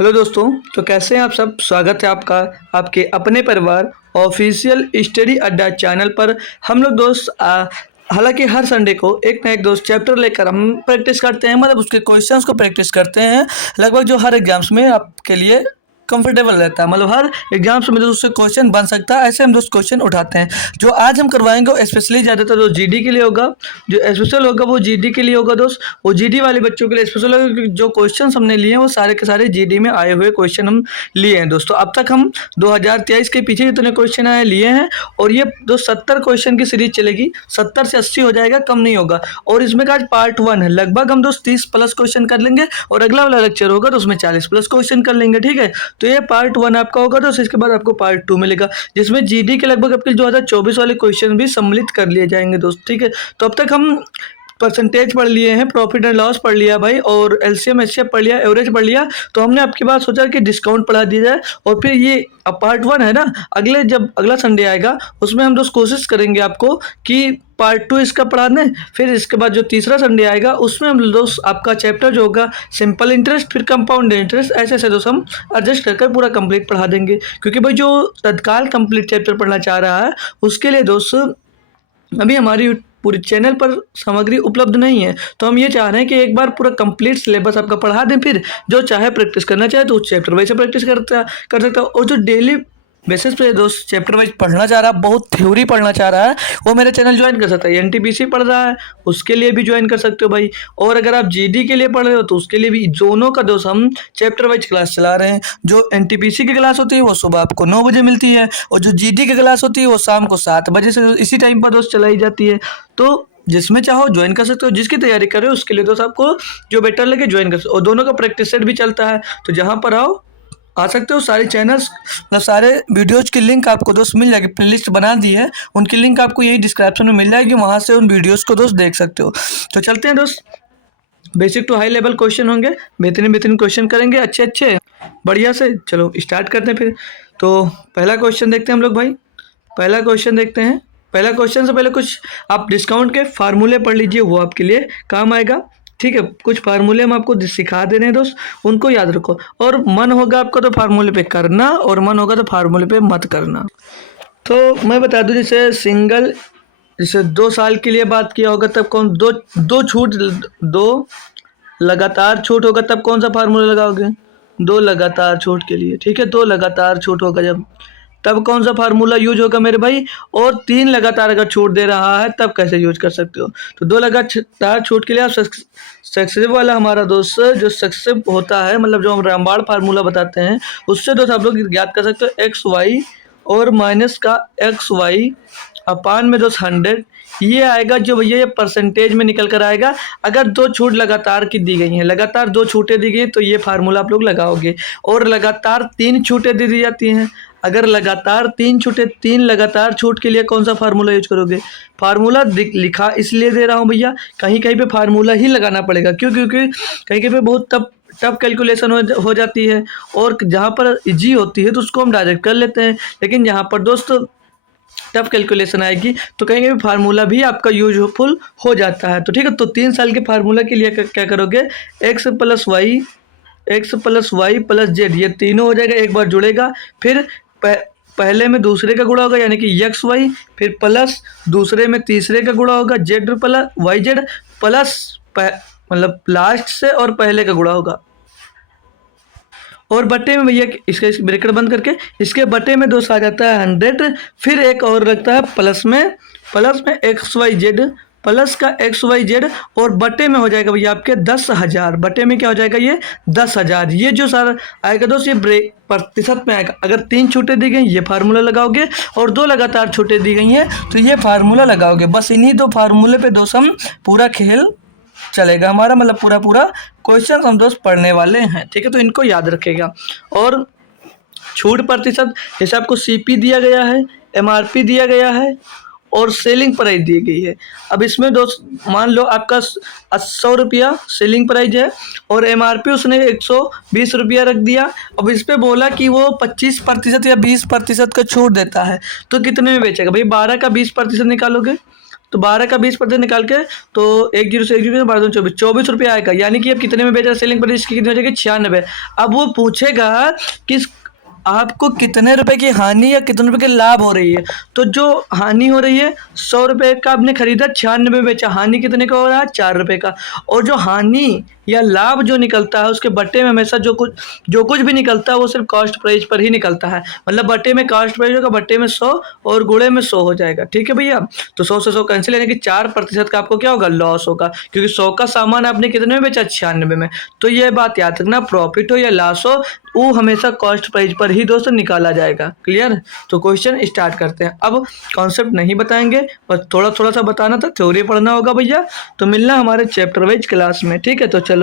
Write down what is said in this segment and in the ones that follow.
Hello दोस्तों। तो कैसे हैं आप सब। स्वागत है आपका आपके अपने परिवार ऑफिशियल स्टडी अड्डा चैनल पर। हम लोग दोस्त हालांकि हर संडे को एक ना एक दोस्त चैप्टर लेकर हम प्रैक्टिस करते हैं, मतलब उसके क्वेश्चंस को प्रैक्टिस करते हैं। लगभग जो हर एग्जाम्स में आपके लिए कंफर्टेबल रहता है, मतलब हर एग्जाम्स में दोस्त उससे क्वेश्चन बन सकता है, ऐसे हम दोस्त क्वेश्चन उठाते हैं। जो आज हम करवाएंगे वो स्पेशली ज़्यादातर जो जीडी के लिए होगा, जो स्पेशल होगा वो जीडी के लिए होगा दोस्त। वो जीडी वाले बच्चों के लिए स्पेशल होगा क्योंकि जो क्वेश्चन हमने लिए हैं वो सारे के सारे जीडी में आए हुए क्वेश्चन हम लिए हैं दोस्तों। अब तक हम 2023 के पीछे जितने क्वेश्चन आए लिए हैं, और ये जो 70 क्वेश्चन की सीरीज चलेगी, 70 से 80 हो जाएगा, कम नहीं होगा। और इसमें का आज पार्ट 1 है, लगभग हम दोस्त 30 प्लस क्वेश्चन कर लेंगे, और अगला वाला लेक्चर होगा तो उसमें 40 प्लस क्वेश्चन कर लेंगे, ठीक है। तो ये पार्ट 1 आपका होगा, तो इसके बाद आपको पार्ट 2 मिलेगा जिसमें जीडी के लगभग आपके 2024 वाले क्वेश्चन भी सम्मिलित कर लिए जाएंगे दोस्त, ठीक है। तो अब तक हम परसेंटेज पढ़ लिए हैं, प्रॉफिट एंड लॉस पढ़ लिया भाई, और एलसीएम एचसीएफ पढ़ लिया, एवरेज पढ़ लिया। तो हमने आपकी बात सोचा कि डिस्काउंट पढ़ा दिया जाए, और फिर ये अब पार्ट 1 है ना, अगले जब अगला संडे आएगा उसमें हम दोस्त कोशिश करेंगे आपको कि पार्ट 2 इसका पढ़ा दें। फिर इसके बाद जो तीसरा संडे आएगा उसमें हम दोस्त आपका चैप्टर जो होगा सिंपल इंटरेस्ट, फिर कंपाउंड इंटरेस्ट, ऐसे ऐसे दोस्त हम एडजस्ट कर पूरा कंप्लीट पढ़ा देंगे। क्योंकि भाई जो तत्काल कंप्लीट चैप्टर पढ़ना चाह रहा है उसके लिए दोस्त अभी हमारी पूरी चैनल पर सामग्री उपलब्ध नहीं है, तो हम ये चाह रहे हैं कि एक बार पूरा कंप्लीट सिलेबस आपका पढ़ा दें। फिर जो चाहे प्रैक्टिस करना चाहे तो उस चैप्टर वैसे प्रैक्टिस कर सकता है। और जो डेली बेसिस पे दोस्त चैप्टर वाइज पढ़ना चाह रहा है, बहुत थ्योरी पढ़ना चाह रहा है, वो मेरे चैनल ज्वाइन कर सकता है। एनटीपीसी पढ़ रहा है उसके लिए भी ज्वाइन कर सकते हो भाई। और अगर आप जीडी के लिए पढ़ रहे हो तो उसके लिए भी, दोनों का दोस्त हम चैप्टर वाइज क्लास चला रहे हैं। जो एनटीपीसी की क्लास होती है वो सुबह आपको 9 बजे मिलती है, और जो जीडी की क्लास होती है वो शाम को 7 बजे से इसी टाइम पर दोस्त चलाई जाती है। तो जिसमें चाहो ज्वाइन कर सकते हो, जिसकी तैयारी कर रहे हो उसके लिए दोस्त आपको जो बेटर लगे ज्वाइन कर सकते हो। और दोनों का प्रैक्टिस सेट भी चलता है, तो जहाँ पर आओ आ सकते हो। सारे चैनल्स मतलब सारे वीडियोज की लिंक आपको दोस्त मिल जाएगी, प्लेलिस्ट बना दी है, उनकी लिंक आपको यही डिस्क्रिप्शन में मिल जाएगी, वहाँ से उन वीडियोज़ को दोस्त देख सकते हो। तो चलते हैं दोस्त, basic to high level question होंगे, बेहतरीन बेहतरीन क्वेश्चन करेंगे, अच्छे अच्छे बढ़िया से। चलो स्टार्ट करते हैं फिर। तो पहला क्वेश्चन देखते हैं हम लोग भाई, पहला क्वेश्चन देखते हैं। पहला क्वेश्चन से पहले कुछ आप डिस्काउंट के फार्मूले पढ़ लीजिए, वो आपके लिए काम आएगा, ठीक है। कुछ फार्मूले हम आपको सिखा दे रहे हैं दोस्त, उनको याद रखो। और मन होगा आपका तो फार्मूले पे करना, और मन होगा तो फार्मूले पे मत करना। तो मैं बता दूं, जैसे 2 साल के लिए बात किया होगा तब कौन दो लगातार छूट होगा तब कौन सा फार्मूला लगाओगे। 2 लगातार छूट के लिए, ठीक है, 2 लगातार छूट होगा जब, तब कौन सा फार्मूला यूज होगा मेरे भाई। और 3 लगातार अगर छूट दे रहा है तब कैसे यूज कर सकते हो। तो 2 लगातार छूट के लिए आप सक्सेसिव वाला हमारा दोस्त जो सक्सेसिव होता है, मतलब जो हम रामबाण फार्मूला बताते हैं, उससे दोस्त आप लोग याद कर सकते हो एक्स वाई और माइनस का एक्स वाई अपान में दोस्त 100, ये आएगा जो भैया ये परसेंटेज में निकल कर आएगा। अगर 2 छूट लगातार की दी गई हैं, लगातार 2 छूटें दी गई तो ये फार्मूला आप लोग लगाओगे। और लगातार 3 छूटें दे दी जाती हैं, अगर लगातार 3 छूटें, 3 लगातार छूट के लिए कौन सा फार्मूला यूज करोगे। फार्मूला लिखा इसलिए दे रहा हूँ भैया, कहीं कहीं पे फार्मूला ही लगाना पड़ेगा, क्यों, क्योंकि कहीं कहीं पे बहुत टफ कैलकुलेशन हो जाती है, और जहाँ पर इजी होती है तो उसको हम डायरेक्ट कर लेते हैं। लेकिन यहाँ पर दोस्त टफ कैलकुलेशन आएगी तो कहीं कहीं फार्मूला भी आपका यूजफुल हो जाता है। तो ठीक है, तो 3 साल के फार्मूला के लिए क्या करोगे, x plus y plus z, ये तीनों हो जाएगा, एक बार जुड़ेगा, फिर पहले में दूसरे का गुणा होगा यानी कि एक्स वाई, फिर प्लस दूसरे में तीसरे का गुणा होगा z plus y z, plus मतलब लास्ट से और पहले का गुणा होगा, और बटे में भैया इसका ब्रैकेट बंद करके इसके बटे में दोस्त आ जाता है 100, फिर एक और रखता है प्लस में एक्स वाई जेड, प्लस का एक्स वाई जेड, और बटे में हो जाएगा भैया आपके 10,000, बटे में क्या हो जाएगा ये 10,000। ये जो सारा आएगा दोस्त ये प्रतिशत में आएगा। अगर 3 छूटें दी गई ये फार्मूला लगाओगे, और 2 लगातार छूटें दी गई हैं तो ये फार्मूला लगाओगे। बस इन्हीं 2 फार्मूले पे दोस्त हम पूरा खेल चलेगा हमारा, मतलब पूरा क्वेश्चन हम दोस्त पढ़ने वाले हैं, ठीक है। तो इनको याद रखेगा। और छूट प्रतिशत जैसे आपको सीपी दिया गया है, एमआरपी दिया गया है, और सेलिंग प्राइस दी गई है। अब इसमें दोस्त मान लो आपका 100 रुपया सेलिंग प्राइस है, और एमआरपी उसने 120 रुपया रख दिया। अब इस पर बोला कि वो 25% या 20% का छूट देता है, तो कितने में बेचेगा भाई। 12 का 20% निकालोगे तो 12 का 20% निकाल के तो 1 जीरो से 1 जीरो 12 24 रुपये आएगा। यानी कि अब कितने में बेच रहा है, सेलिंग प्राइस इसकी कितनी हो जाएगी 96। अब वो पूछेगा कि आपको कितने रुपए की हानि या कितने रुपए की लाभ हो रही है। तो जो हानि हो रही है 100 रुपए का आपने खरीदा, 96 में बेचा, हानि कितने का हो रहा है 4 रुपए का। और जो हानि या लाभ जो निकलता है उसके बट्टे में हमेशा जो कुछ भी निकलता है वो सिर्फ कॉस्ट प्राइस पर ही निकलता है। मतलब बट्टे में कॉस्ट प्राइस होगा, बट्टे में 100 और गुणे में 100 हो जाएगा। ठीक है भैया, तो 100 से 100 कैंसिल, यानी कि 4% का आपको क्या होगा, लॉस होगा, क्योंकि 100 का सामान आपने कितने में बेचा, 96 में। तो ये बात याद रखना, प्रॉफिट हो या लॉस हो वो हमेशा कॉस्ट प्राइस पर ही दोस्तों निकाला जाएगा। क्लियर। तो क्वेश्चन स्टार्ट करते हैं। अब कॉन्सेप्ट नहीं बताएंगे, बस थोड़ा थोड़ा सा बताना था, थ्योरी पढ़ना होगा भैया। तो मिलना हमारे चैप्टर वाइज क्लास में। ठीक है, तो चलो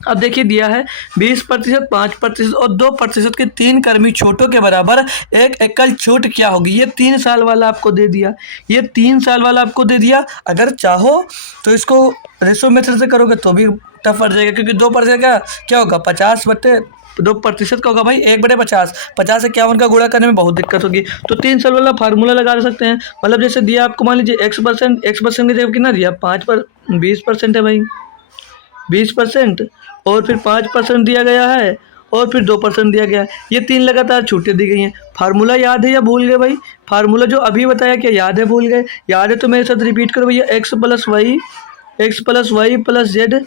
अब देखिए दिया है 20%, 5% और 2% के 3 कर्मी छूटों के बराबर एक एकल छूट क्या होगी। ये 3 साल वाला आपको दे दिया, ये 3 साल वाला आपको दे दिया। अगर चाहो तो इसको रेशो मेथड से करोगे तो भी टफ पड़ जाएगा, क्योंकि 2% का क्या होगा 50/2% का होगा भाई 1/50। 50 से 51 का गुणा करने में बहुत दिक्कत होगी। तो 3 साल वाला फार्मूला लगा सकते हैं। मतलब जैसे दिया आपको, मान लीजिए x% की जगह कितना दिया 20% है भाई, 20% और फिर 5% दिया गया है और फिर 2% दिया गया है। ये 3 लगातार छूटें दी गई हैं। फार्मूला याद है या भूल गए भाई? फार्मूला जो अभी बताया क्या याद है, भूल गए? याद है तो मेरे साथ रिपीट करो भैया, x+y+z,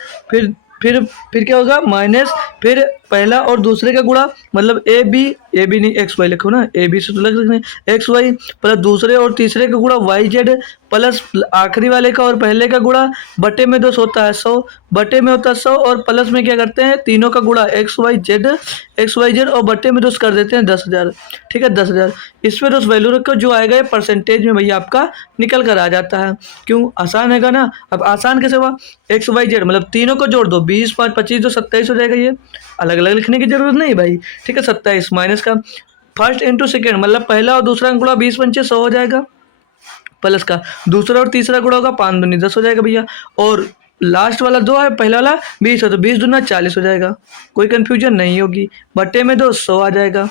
फिर क्या होगा माइनस, फिर पहला और दूसरे का गुणा, मतलब ए बी नहीं एक्स वाई लिखो ना, ए बी से तो लग सकते एक्स वाई, प्लस दूसरे और तीसरे का गुणा वाई जेड, प्लस आखिरी वाले का और पहले का गुणा, बटे में 2 होता है 100, बटे में होता है 100 और प्लस में क्या करते हैं तीनों का गुणा एक्स वाई जेड और बटे में 2 कर देते हैं 10,000। ठीक है 10,000, इस पर उस वैल्यू रखो, जो आएगा ये परसेंटेज में भैया आपका निकल कर आ जाता है। क्यों, आसान हैगा ना। अब आसान कैसे हुआ, एक्स वाई जेड मतलब तीनों को जोड़ दो, 20 5 25 जो 27 हो जाएगा। ये अलग अलग लिखने की जरूरत नहीं भाई। ठीक है 27 माइनस का फर्स्ट इंटू सेकेंड, मतलब पहला और दूसरा गुणा 20 पंचे 100 हो जाएगा, प्लस का दूसरा और तीसरा गुणा होगा 5 दूनी 10 हो जाएगा भैया, और लास्ट वाला 2 है, पहला वाला 20 है तो 20 दूना 40 हो जाएगा, कोई कंफ्यूजन नहीं होगी। बट्टे में 2 100 आ जाएगा,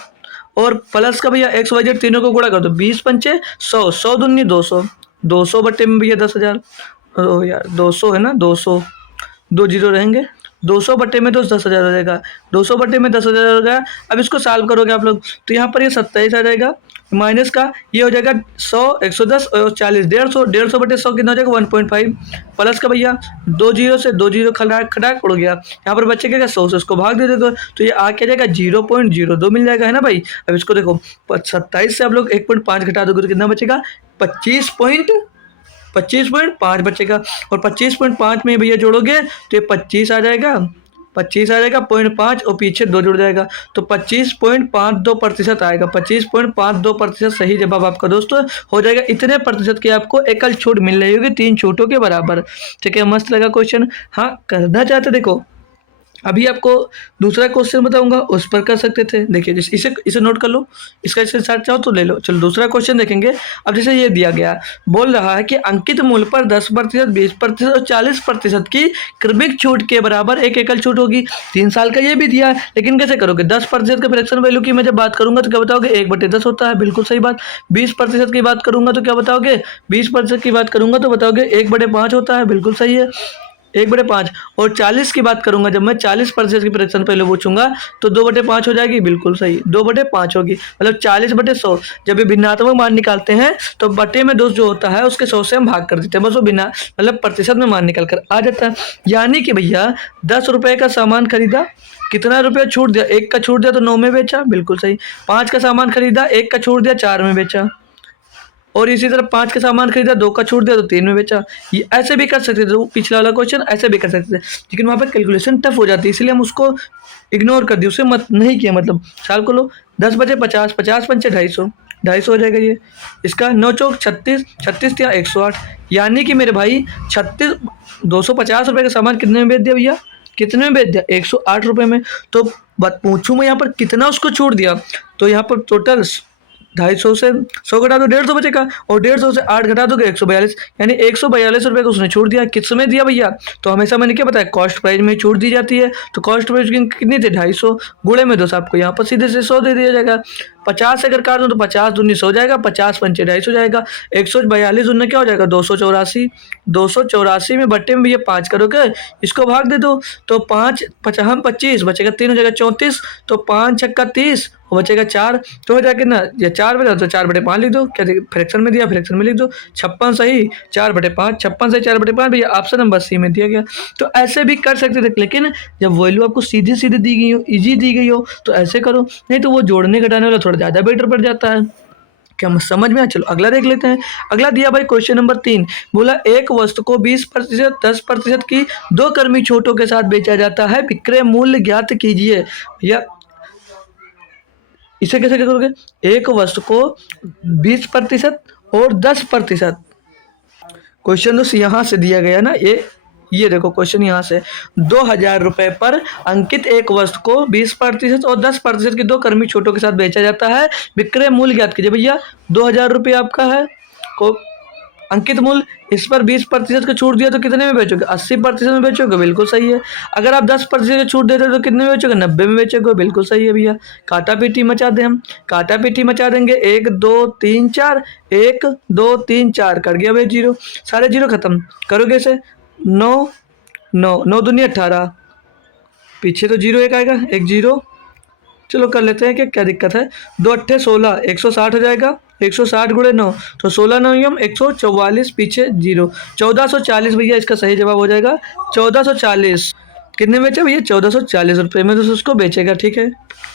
और प्लस का भैया एक्स वाई जेड तीनों को गुणा कर दो, 20 पंचे 100, 100 दूनी 200, 200 बट्टे में भैया 10,000। ओ यार 200 है ना, 200 2 जीरो रहेंगे, 200 बट्टे में तो 10,000 हो जाएगा, 200 बट्टे में 10,000 हो गया। अब इसको सॉल्व करोगे आप लोग तो यहाँ पर ये 27 आ जाएगा, माइनस का ये हो जाएगा 100 110 और 40 150 बटे 100 कितना हो जाएगा 1.5, प्लस का भैया 2 जीरो से 2 जीरो खटाक उड़ गया, यहाँ पर बच्चे क्या 100 से उसको भाग दे दो तो ये आ क्या जाएगा 0.02 मिल जाएगा, है ना भाई। अब इसको देखो 27 से आप लोग 1.5 घटा दोगे तो कितना बचेगा 25.5 बचेगा, और 25.5 में भैया जोड़ोगे तो ये 25 आ जाएगा, 0.5 और पीछे 2 जुड़ जाएगा तो 25.52% आएगा, 25.52% सही जवाब आपका दोस्तों हो जाएगा। इतने प्रतिशत की आपको एकल छूट मिल रही होगी 3 छूटों के बराबर। ठीक है, मस्त लगा क्वेश्चन। हाँ करना चाहते देखो, अभी आपको दूसरा क्वेश्चन बताऊंगा उस पर कर सकते थे। देखिए इसे नोट कर लो, इसका स्क्रीनशॉट चाहो तो ले लो। चलो दूसरा क्वेश्चन देखेंगे। अब जैसे ये दिया गया बोल रहा है कि अंकित मूल्य पर 10%, 20% और 40% की क्रमिक छूट के बराबर एक एकल छूट होगी। 3 साल का ये भी दिया है, लेकिन कैसे करोगे 10% के फ्रैक्शन वैल्यू की मैं जब बात करूंगा तो क्या बताओगे 1/10 होता है, बिल्कुल सही बात। 20% की बात करूंगा तो क्या बताओगे, 20% की बात करूंगा तो बताओगे 1/5 होता है, बिल्कुल सही है 1/5। और 40 की बात करूंगा जब मैं 40% की फ्रैक्शन पहले पूछूंगा तो 2/5 हो जाएगी, बिल्कुल सही 2/5 होगी। मतलब 40/100 जब ये भिन्नात्मक मान निकालते हैं तो बटे में 2 जो होता है उसके 100 से हम भाग कर देते हैं, बस वो बिना मतलब प्रतिशत में मान निकल कर आ जाता है। यानी कि भैया 10 रुपए का सामान खरीदा, कितना रुपया छूट दिया, 1 का छूट दिया तो 9 में बेचा, बिल्कुल सही। 5 का सामान खरीदा, 1 का छूट दिया 4 में बेचा, और इसी तरह 5 का सामान खरीदा, 2 का छूट दिया तो 3 में बेचा। ये ऐसे भी कर सकते थे, पिछला वाला क्वेश्चन ऐसे भी कर सकते थे, लेकिन वहाँ पर कैलकुलेशन टफ हो जाती है, इसलिए हम उसको इग्नोर कर दिए, उसे मत नहीं किया। मतलब साल को लो 10 बजे 50, 50 पंचे 250, 250 हो जाएगा ये। इसका 9 चौक 36, 36 या 108, यानी कि मेरे भाई 250 रुपये का सामान कितने में बेच दिया भैया, कितने में बेच दिया 108 रुपये में। तो बात पूछूँ मैं यहाँ पर कितना उसको छूट दिया, तो यहाँ पर टोटल 250 से 100 घटा दो 150 बचेगा, और 150 से 8 घटा दोगे 142, यानी 142 रुपये को उसने छूट दिया। किस समय दिया भैया, तो हमेशा मैंने क्या बताया कॉस्ट प्राइस में छूट दी जाती है। तो कॉस्ट प्राइस कितनी थी 250, गुणे में 2 आपको यहाँ पर सीधे से 100 दे दिया जाएगा। 50 अगर काट दूँ तो 50 दूनी 100 हो जाएगा, 50 पंचे 250 हो जाएगा, 142 दूनी क्या हो जाएगा 284, 284 में बट्टे में भैया 5 करोगे, इसको भाग दे दो तो 5 पचा हम 25 बचेगा 3 हो जाएगा 34, तो 5 छक्का 30 और बचेगा 4, तो हो जाएगा कितना ये 4 बचा तो 4/5 लिख दो, क्या फ्रैक्शन में दिया फ्रैक्शन में लिख दो, 56 सही 4/5, 56 सही 4/5 भैया ऑप्शन नंबर सी में दिया गया। तो ऐसे भी कर सकते थे, लेकिन जब वैल्यू आपको सीधी सीधी दी गई हो, इजी दी गई हो तो ऐसे करो, नहीं तो वो जोड़ने घटाने वाला थोड़ा ज़्यादा बेटर पड़ जाता है। क्या समझ में आया? चलो अगला देख लेते हैं। अगला दिया भाई क्वेश्चन नंबर 3, बोला एक वस्तु को 20%, 10% की 2 कर्मी छूटों के साथ बेचा जाता है, विक्रय मूल्य ज्ञात कीजिए। या इसे कैसे करोगे? एक वस्तु को 20% और 10%, क्वेश्चन तो यहाँ से दिया गया ना, ये देखो क्वेश्चन यहाँ से, 2000 रुपए पर अंकित एक वस्तु को 20% और 10% की 2 कर्मी छूटों के साथ बेचा जाता है, विक्रय मूल्य ज्ञात कीजिए। भैया 2000 रुपये आपका है को अंकित मूल्य, इस पर 20% का छूट दिया तो कितने में बेचोगे? 80% में बेचोगे, बिल्कुल सही है। अगर आप 10% का छूट देते हो तो कितने में बेचोगे? 90 में बेचोगे, बिल्कुल सही है भैया। काटा पीटी मचा दें हम, काटा पीटी मचा देंगे, 1 2 3 4, 1 2 3 4 कर गया भाई 0, सारे 0 खत्म करोगे इसे, 9 9 9 दूनी 18, पीछे तो 0 एक आएगा, 1 0, चलो कर लेते हैं कि क्या दिक्कत है, 2 अट्ठे 16, 160 हो जाएगा, 160 गुणे 9 तो 16 9 144, पीछे 0, 1440 भैया इसका सही जवाब हो जाएगा 1440। कितने में बेचा भैया? 1440 रुपये में तो उसको बेचेगा, ठीक है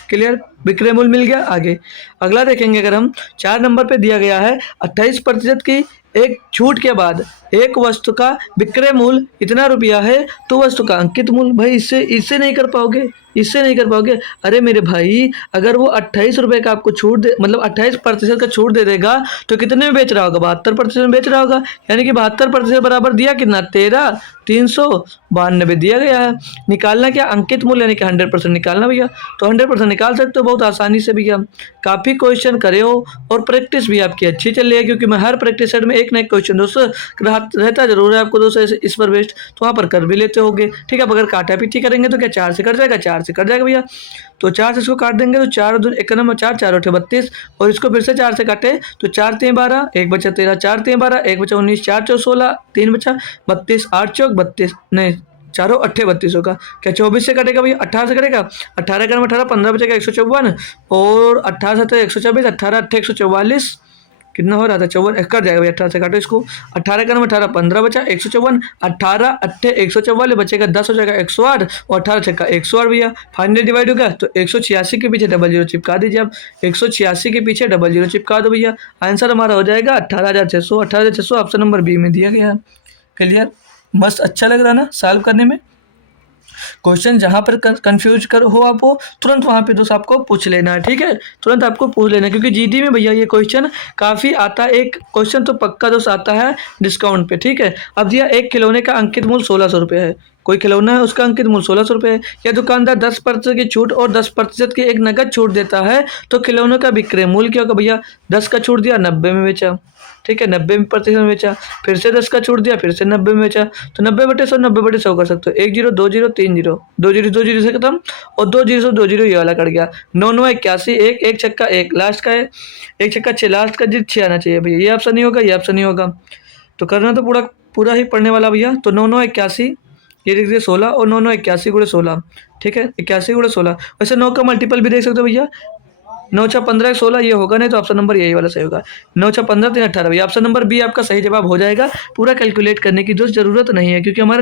क्लियर, विक्रय मूल्य मिल गया। आगे अगला देखेंगे, अगर हम 4 नंबर पे दिया गया है 28% की एक छूट के बाद एक वस्तु का विक्रय मूल्य इतना रुपया है, तो वस्तु का अंकित मूल्य, भाई इससे नहीं कर पाओगे, इससे नहीं कर पाओगे। अरे मेरे भाई अगर वो 28 रुपये का आपको छूट दे, मतलब 28% का छूट दे देगा तो कितने में बेच रहा होगा? 72% में बेच रहा होगा, यानी कि 72% बराबर दिया कितना? 13,392 दिया गया है। निकालना क्या? अंकित मूल्य यानी कि 100% निकालना भैया, तो 100% निकाल सकते हो बहुत आसानी से भैया। काफ़ी क्वेश्चन करे हो और प्रैक्टिस भी आपकी अच्छी चल रही है, क्योंकि मैं हर प्रैक्टिस सेट में एक ना एक क्वेश्चन दोस्तों रहता जरूर है आपको दोस्तों इस पर बेस्ड, तो वहाँ पर कर भी लेते होगे, ठीक है। अब अगर काटा पीटी करेंगे तो क्या 4 से कट जाएगा? 4 से कट जाएगा भैया, तो 4 से इसको काट देंगे तो 4 एक नंबर 4 4 8 32, और इसको फिर से 4 से काटे तो 4 3 12, 1 बचा 13, 4 3 12, 1 बचा 19, 4 4 16, 3 बचा 32, 8 चौक 32, नहीं चारों 38 होगा, क्या 24 से कटेगा भैया? 18 से कटेगा, 18 का 18 15 बचेगा 154, और 18 से 124, 18 8 144, कितना हो रहा था 54, कट जाएगा भैया 18 से काटो इसको, 18 का 18 15 बचा 154, 18 8 144 बचेगा 10 हो जाएगा 108, और 18 छक्का 108 भैया, फाइनली डिवाइड हो गया तो 186 के पीछे 00 चिपका दीजिए आप, 186 के पीछे 00 चिपका दो भैया, आंसर हमारा हो जाएगा 18,600, 18,600 ऑप्शन नंबर बी में दिया गया है। क्लियर, मस्त, अच्छा लग रहा है ना सॉल्व करने में। क्वेश्चन जहाँ पर कंफ्यूज कर हो आप हो तुरंत वहाँ पे दोस्त आपको पूछ लेना है, ठीक है, तुरंत आपको पूछ लेना है, क्योंकि जीडी में भैया ये क्वेश्चन काफ़ी आता है, एक क्वेश्चन तो पक्का दोस्त आता है डिस्काउंट पे, ठीक है। अब दिया एक खिलौने का अंकित मूल्य 1600 रुपये है, कोई खिलौना है उसका अंकित मूल्य 1600 रुपये है, या दुकानदार 10% की छूट और 10% की एक नगद छूट देता है, तो खिलौनों का विक्रय मूल्य क्या होगा भैया? 10 का छूट दिया 90 में बेचा, ठीक है, 90% में बेचा, फिर से 10 का छूट दिया, फिर से 90 में बेचा, तो 90/100 90/100 कर सकते हो, 1 0 2 0 3 0, 2 0 2 0 से खत्म, और 2 0 से 2 0 ये वाला कट गया, 9 9 81, 1 1 छक्का 1 लास्ट का है, 1 छक्का 6 लास्ट का, जी 6 आना चाहिए भैया, ये ऑप्शन नहीं होगा, ये ऑप्शन नहीं होगा, तो करना तो पूरा पूरा ही पढ़ने वाला भैया। तो 9 9 81 ये देख दीजिए 16, और 9 9 81 गुणे 16, ठीक है, 81 गुणे 16, वैसे 9 का मल्टीपल भी देख सकते हो भैया, 9 6 15 16 ये होगा, नहीं तो ऑप्शन नंबर यही वाला सही होगा, 9 6 15 3 18 भैया, ऑप्शन नंबर बी आपका सही जवाब हो जाएगा। पूरा कैलकुलेट करने की दोस्त जरूरत नहीं है, क्योंकि हमारे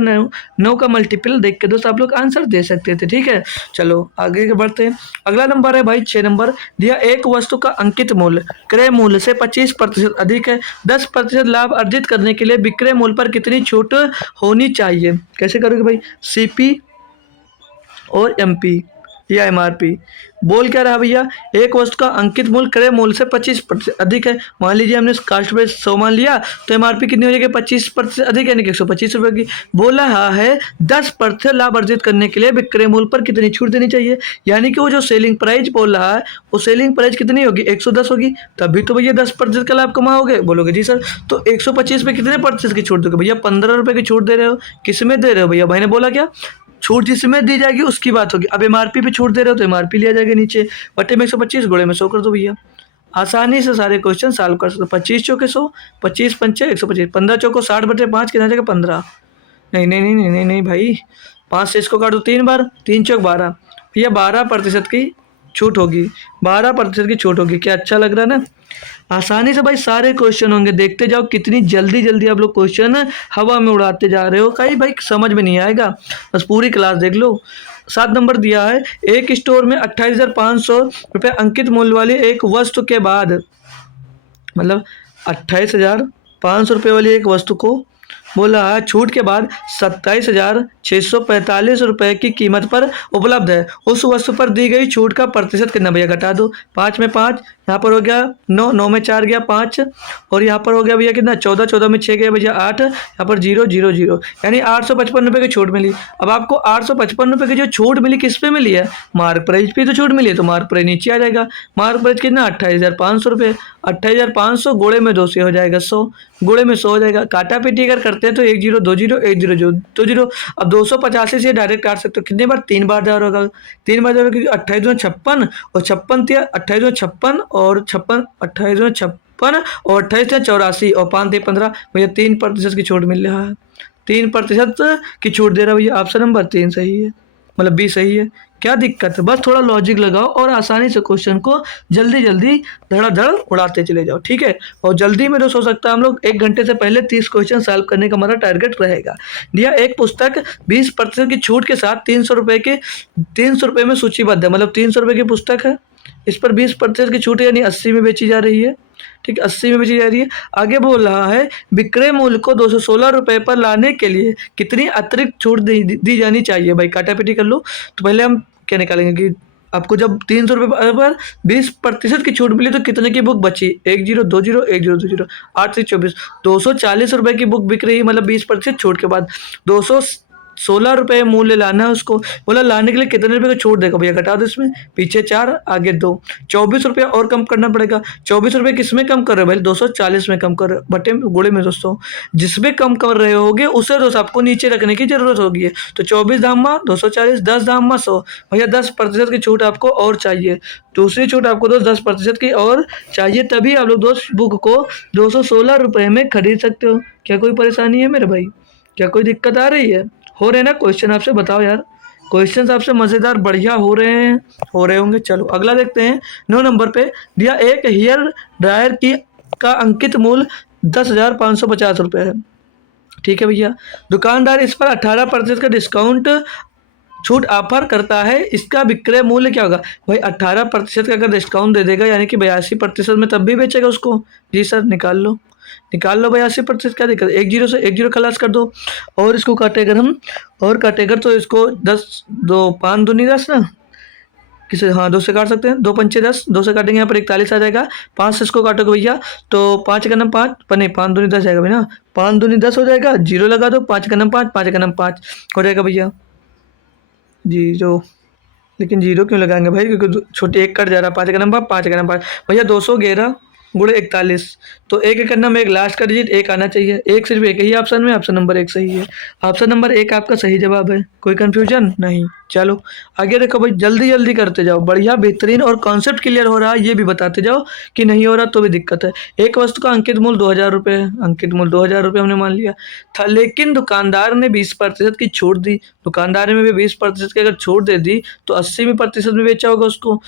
9 का मल्टीपल देख के दोस्त आप लोग आंसर दे सकते थे, ठीक है। चलो आगे बढ़ते हैं। अगला नंबर है भाई 6 नंबर, दिया एक वस्तु का अंकित मूल्य क्रय मूल्य से 25% अधिक है, 10% लाभ अर्जित करने के लिए विक्रय मूल्य पर कितनी छूट होनी चाहिए? कैसे करोगे भाई? सीपी और एमपी या एमआरपी, बोल क्या रहा भैया? एक वस्तु का अंकित मूल्य क्रय मूल्य से 25% अधिक है, मान लीजिए हमने कास्ट प्राइस 100 मान लिया, तो एमआरपी कितनी हो जाएगी? 25% अधिक, यानी कि 125 रुपये की। बोल रहा है 10% लाभ अर्जित करने के लिए विक्रय मूल्य पर कितनी छूट देनी चाहिए, यानी कि वो जो सेलिंग प्राइस बोल रहा है वो सेलिंग प्राइस कितनी होगी? 110 होगी, तभी तो भैया 10% का लाभ कमाओगे। बोलोगे जी सर, तो 125 पे कितने % की छूट दोगे भैया? 15 रुपये की छूट दे रहे हो, किस में दे रहे हो भैया? भाई ने बोला क्या? छूट जिसमें दी जाएगी उसकी बात होगी। अब एमआरपी पे छूट दे रहे हो तो एमआरपी लिया जाएगा नीचे, बटे में 125 गुणे में 100 कर दो भैया। आसानी से सारे क्वेश्चन सॉल्व कर सकते हो। 25 चौके 100, 25 पंचे 125, 15 चौको 60 बटे 5 कितना जाएगा 15। नहीं नहीं नहीं नहीं नहीं नहीं भाई, 5 से इसको काट दो 3 बार, 3 चौक 12 भैया, 12% की छूट होगी, 12% की छूट होगी। क्या अच्छा लग रहा है ना? आसानी से भाई सारे क्वेश्चन होंगे, देखते जाओ कितनी जल्दी जल्दी आप लोग क्वेश्चन हवा में उड़ाते जा रहे हो, कहीं भाई समझ में नहीं आएगा, बस पूरी क्लास देख लो। 7 नंबर दिया है, एक स्टोर में 28,500 रुपये अंकित मूल्य वाली एक वस्तु के बाद, मतलब 28,500 रुपये वाली एक वस्तु को बोला है छूट के बाद 27,645 रुपये की कीमत पर उपलब्ध है। उस वस्तु पर दी गई छूट का प्रतिशत कितना भैया? घटा दो, 5 में 5, यहाँ पर हो गया 9, 9 में 4 गया 5, और यहाँ पर हो गया भैया कितना 14, 14 में 6 गया भैया 8, यहाँ पर 0 0 0, यानी 855 रुपये की छूट मिली। अब आपको 855 रुपये की जो छूट मिली किस पे मिली है? मार्क प्राइस पे तो छूट मिली है, तो मार्क प्राइस नीचे आ जाएगा। मार्क प्राइस कितना? 28,500 रुपये, 28,500 गुणे में 2 से हो जाएगा 100, गुणे में 100 हो जाएगा। काटा पीटी अगर करते हैं तो 1 0 2 0 1 0 2 0। अब 285 से डायरेक्ट काट सकते हो, कितने बार? 3 बार जा रहा होगा, 3 बार जा रहा होगा, क्योंकि 28,56 और 56 थे 28,56 और 56, 28,56 और 28 थे 84 और 5 थे 15 भैया, 3% की छूट मिल रहा है, 3% की छूट दे रहा है भैया। ऑप्शन नंबर 3 सही है, मतलब बी सही है। क्या दिक्कत है? बस थोड़ा लॉजिक लगाओ और आसानी से क्वेश्चन को जल्दी जल्दी धड़ाधड़ उड़ाते चले जाओ, ठीक है। और जल्दी में तो हो सकता है हम लोग 1 घंटे से पहले 30 क्वेश्चन सॉल्व करने का हमारा टारगेट रहेगा। दिया एक पुस्तक 20% की छूट के साथ 300 रुपये में सूचीबद्ध है, मतलब 300 रुपये की पुस्तक है, इस पर 20% की छूट यानी 80 में बेची जा रही है, ठीक, 80 में बेची जा रही है। आगे बोल रहा है विक्रय मूल्य को 216 रुपये पर लाने के लिए कितनी अतिरिक्त छूट दी जानी चाहिए? भाई काटापीटी कर लो। तो पहले हम क्या निकालेंगे कि आपको जब 300 रुपये पर 20% की छूट मिली तो कितने की बुक बची? 1 0 2 0 1 0 2 0, 8 से 24, 240 रुपये की बुक बिक रही है, मतलब 20% छूट के बाद 216 रुपये मूल्य लाना है उसको। बोला लाने के लिए कितने रुपये का छूट देगा भैया? घटा दो, इसमें पीछे 4 आगे 2, 24 रुपये और कम करना पड़ेगा। 24 रुपये किस में कम कर रहे हो भाई? 240 में कम कर रहे हो, बटे गुणे में दोस्तों जिसमें कम कर रहे होगे उसे दोस्त आपको नीचे रखने की जरूरत होगी। तो 24 दामा 240, 10 दामा 100 भैया, 10% की छूट आपको और चाहिए। दूसरी छूट आपको दोस्त 10% की और चाहिए, तभी आप लोग दोस्त बुक को 216 रुपये में खरीद सकते हो। क्या कोई परेशानी है मेरे भाई? क्या कोई दिक्कत आ रही है? हो रहे ना क्वेश्चन आपसे? बताओ यार, क्वेश्चन आपसे मज़ेदार बढ़िया हो रहे हैं, हो रहे होंगे। चलो अगला देखते हैं। 9 नंबर पे दिया एक हेयर ड्रायर की का अंकित मूल्य 10,550 रुपये है, ठीक है भैया। दुकानदार इस पर 18% का डिस्काउंट छूट ऑफर करता है, इसका विक्रय मूल्य क्या होगा? भाई 18% का अगर डिस्काउंट दे देगा यानी कि 82% में तब भी बेचेगा उसको। जी सर, निकाल लो, निकाल लो 82%, क्या दिक्कत है? 1 0 से 1 0 खलास कर दो, और इसको काटेगा हम, और काटेगा तो इसको 10 2 5 दूनी 10 ना, किसे? हाँ 2 से काट सकते हैं, 2 पंचे 10, 2 से काटेंगे यहाँ पर 41 आ जाएगा। 5 से इसको काटोगे भैया तो 5 का नाम 5 पर नहीं, 5 दूनी 10 जाएगा भैया ना, 5 दूनी 10 हो जाएगा, 0 लगा दो, 5 का नाम 5, 5 का नाम 5 हो जाएगा भैया 0। लेकिन 0 क्यों लगाएंगे भाई? क्योंकि छोटी 1 कट जा रहा है, 5 का नंबर 5 का नंबर भैया 211 गुणे 41, तो एक करना में एक लास्ट का डिजिट 1 आना चाहिए। एक सिर्फ एक ही ऑप्शन में, ऑप्शन नंबर 1 सही है। ऑप्शन नंबर 1 आपका सही जवाब है, कोई कंफ्यूजन नहीं। चलो आगे देखो भाई, जल्दी जल्दी करते जाओ, बढ़िया बेहतरीन, और कॉन्सेप्ट क्लियर हो रहा है ये भी बताते जाओ, कि नहीं हो रहा तो भी दिक्कत है। एक वस्तु का अंकित मूल्य 2,000 रुपये है, अंकित मूल्य 2,000 रुपये हमने मान लिया था, लेकिन दुकानदार ने 20% की छूट दी। दुकानदार ने भी 20% की अगर छूट दे दी तो 80% में बेचा होगा उसको।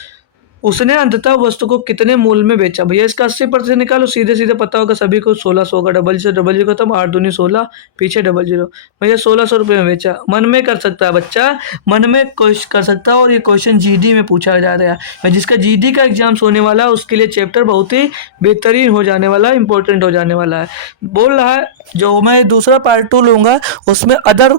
उसने अंततः वस्तु को कितने मूल्य में बेचा? भैया इसका 80% निकालो, सीधे सीधे पता होगा सभी को। 1600 का डबल जीरो खत्म, 8 दूनी 16, पीछे डबल जीरो, भैया 1600 रुपये में बेचा। मन में कर सकता है बच्चा, मन में कर सकता है। और ये क्वेश्चन जीडी में पूछा जा रहा है, जिसका जीडी का एग्जाम्स होने वाला है उसके लिए चैप्टर बहुत ही बेहतरीन हो जाने वाला है, इंपॉर्टेंट हो जाने वाला है। बोल रहा है जो मैं दूसरा पार्ट 2 लूँगा उसमें अदर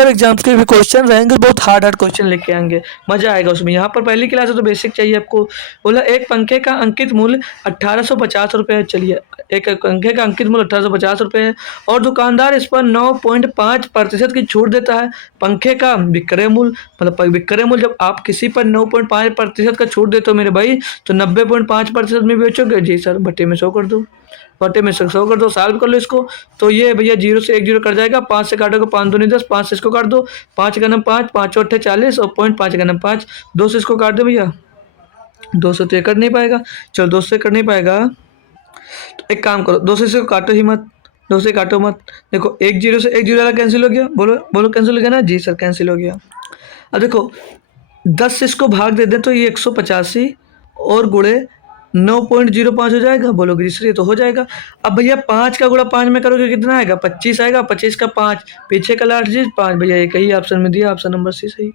एग्जाम्स के भी क्वेश्चन रहेंगे, बहुत हार्ड क्वेश्चन लेके आएंगे, मजा आएगा उसमें। यहाँ पर पहली क्लास है तो बेसिक चाहिए आपको। बोला एक पंखे का अंकित मूल्य 1850 रुपये है। चलिए, एक पंखे का अंकित मूल्य 1850 रुपये है और दुकानदार इस पर 9.5% की छूट देता है। पंखे का विक्रय मूल्य, मतलब विक्रय मूल्य जब आप किसी पर 9.5% का छूट देते हो मेरे भाई, तो 90.5% में बेचोगे। जी सर, बटे में 100 कर दो। बटे में 100 कर दो, सॉल्व कर लो इसको। तो ये भैया 0 से 1 0 कट जाएगा, 5 से काटोगे 5 दूनी 10, 5 से इसको काट दो, 5 का नम 5, 5 चौथे 40 और पॉइंट 5 का नम 5, 2 से इसको काट दो भैया, 2 से तो ये कट नहीं पाएगा। चलो 2 से कट नहीं पाएगा तो एक काम करो, 2 से इसको काटो ही मत, 2 से काटो मत। देखो 1 0 से 1 0 वाला कैंसिल हो गया, बोलो बोलो कैंसिल हो गया ना, जी सर कैंसिल हो गया। अब देखो 10 से इसको भाग दे दें तो ये 185 और गुणे 9.05 हो जाएगा, बोलोगे जी सर ये तो हो जाएगा। अब भैया 5 का गुणा 5 में करोगे कितना आएगा, 25 आएगा, 25 का 5 पीछे का लास्ट डिजिट 5, भैया एक ही ऑप्शन में दिया, ऑप्शन नंबर सी सही,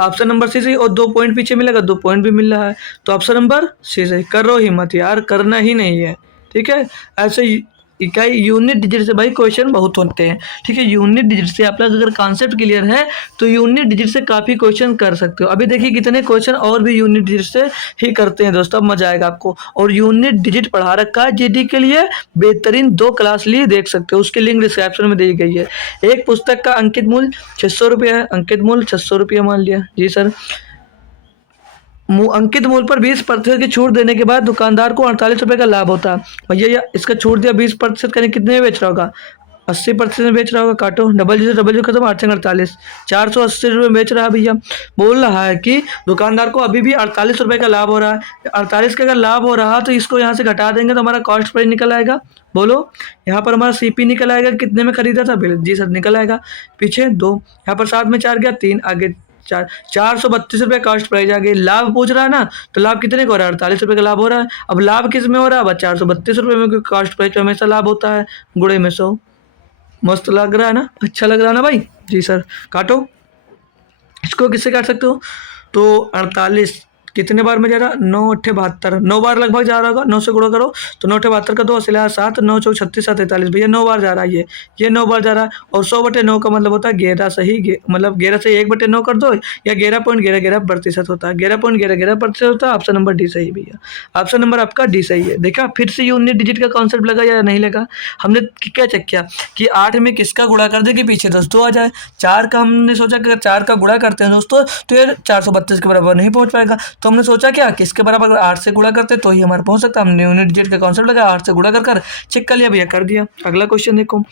ऑप्शन नंबर सी सही। और 2 पॉइंट पीछे मिलेगा, 2 पॉइंट भी मिल रहा है, तो ऑप्शन नंबर सी सही। करो ही मत यार, करना ही नहीं है, ठीक है। ऐसे इकाई यूनिट डिजिट से भाई क्वेश्चन बहुत होते हैं, ठीक है। यूनिट डिजिट से आप लोग अगर कॉन्सेप्ट क्लियर है तो यूनिट डिजिट से काफ़ी क्वेश्चन कर सकते हो। अभी देखिए कितने क्वेश्चन और भी यूनिट डिजिट से ही करते हैं दोस्तों, अब मजा आएगा आपको। और यूनिट डिजिट पढ़ा रखा है जीडी के लिए, बेहतरीन 2 क्लास लिए देख सकते हो, उसकी लिंक डिस्क्रिप्शन में दी गई है। एक पुस्तक का अंकित मूल्य 600 रुपये है, अंकित मूल्य 600 रुपये मान लिया जी सर। अंकित मूल्य पर 20% की छूट देने के बाद दुकानदार को 48 रुपये का लाभ होता है। भैया इसका छूट दिया 20% का, कितने में बेच रहा होगा, 80% में बेच रहा होगा। काटो डबल जी से डबल जी खत्म, 848, 480 रुपये में बेच रहा है भैया। बोल रहा है कि दुकानदार को अभी भी 48 रुपये का लाभ हो रहा है। 48 का अगर लाभ हो रहा तो इसको यहाँ से घटा देंगे तो हमारा कॉस्ट प्राइस निकल आएगा। बोलो यहाँ पर हमारा सीपी निकल आएगा, कितने में खरीदा था, जी सर निकल आएगा। पीछे 2, यहाँ पर 7 में 4 गया, 3 आगे 4, 432 रुपये कॉस्ट प्राइस आ गई। लाभ पूछ रहा है ना, तो लाभ कितने का हो रहा है, 48 रुपये का लाभ हो रहा है। अब लाभ किस में हो रहा है, 432 रुपये में, क्योंकि कॉस्ट प्राइस पे हमेशा लाभ होता है, गुणे में 100। मस्त लग रहा है ना, अच्छा लग रहा है ना भाई, जी सर। काटो इसको, किससे काट सकते हो, तो 48 कितने बार में जा रहा, 9 8 72, 9 बार लगभग जा रहा होगा। 9 से गुणा करो तो 9 8 72 का 2 असिला 7, 9 4 36 7 43, भैया 9 बार जा रहा है, ये 9 बार जा रहा है। और 100/9 का मतलब होता है 11 सही, मतलब 11 से 1/9 कर दो या 11.11% होता है, 11.11% होता है। ऑप्शन नंबर डी सही भैया, ऑप्शन नंबर आपका डी सही है। देखा फिर से यूनिट डिजिट का कॉन्सेप्ट लगा या नहीं लगा। हमने क्या चेक किया कि 8 में किसका गुणा कर दे कि पीछे 10 तो आ जाए। 4 का हमने सोचा कि अगर 4 का गुणा करते हैं दोस्तों तो ये 432 के बराबर नहीं पहुंच पाएगा, तो हमने सोचा क्या किसके बराबर 8 से गुणा करते तो ही हमारा पहुंच सकता। हमने यूनिट डिजिट का कॉन्सेप्ट लगा, 8 से गुणा कर चेक कर लिया भैया, कर दिया। अगला क्वेश्चन देखो,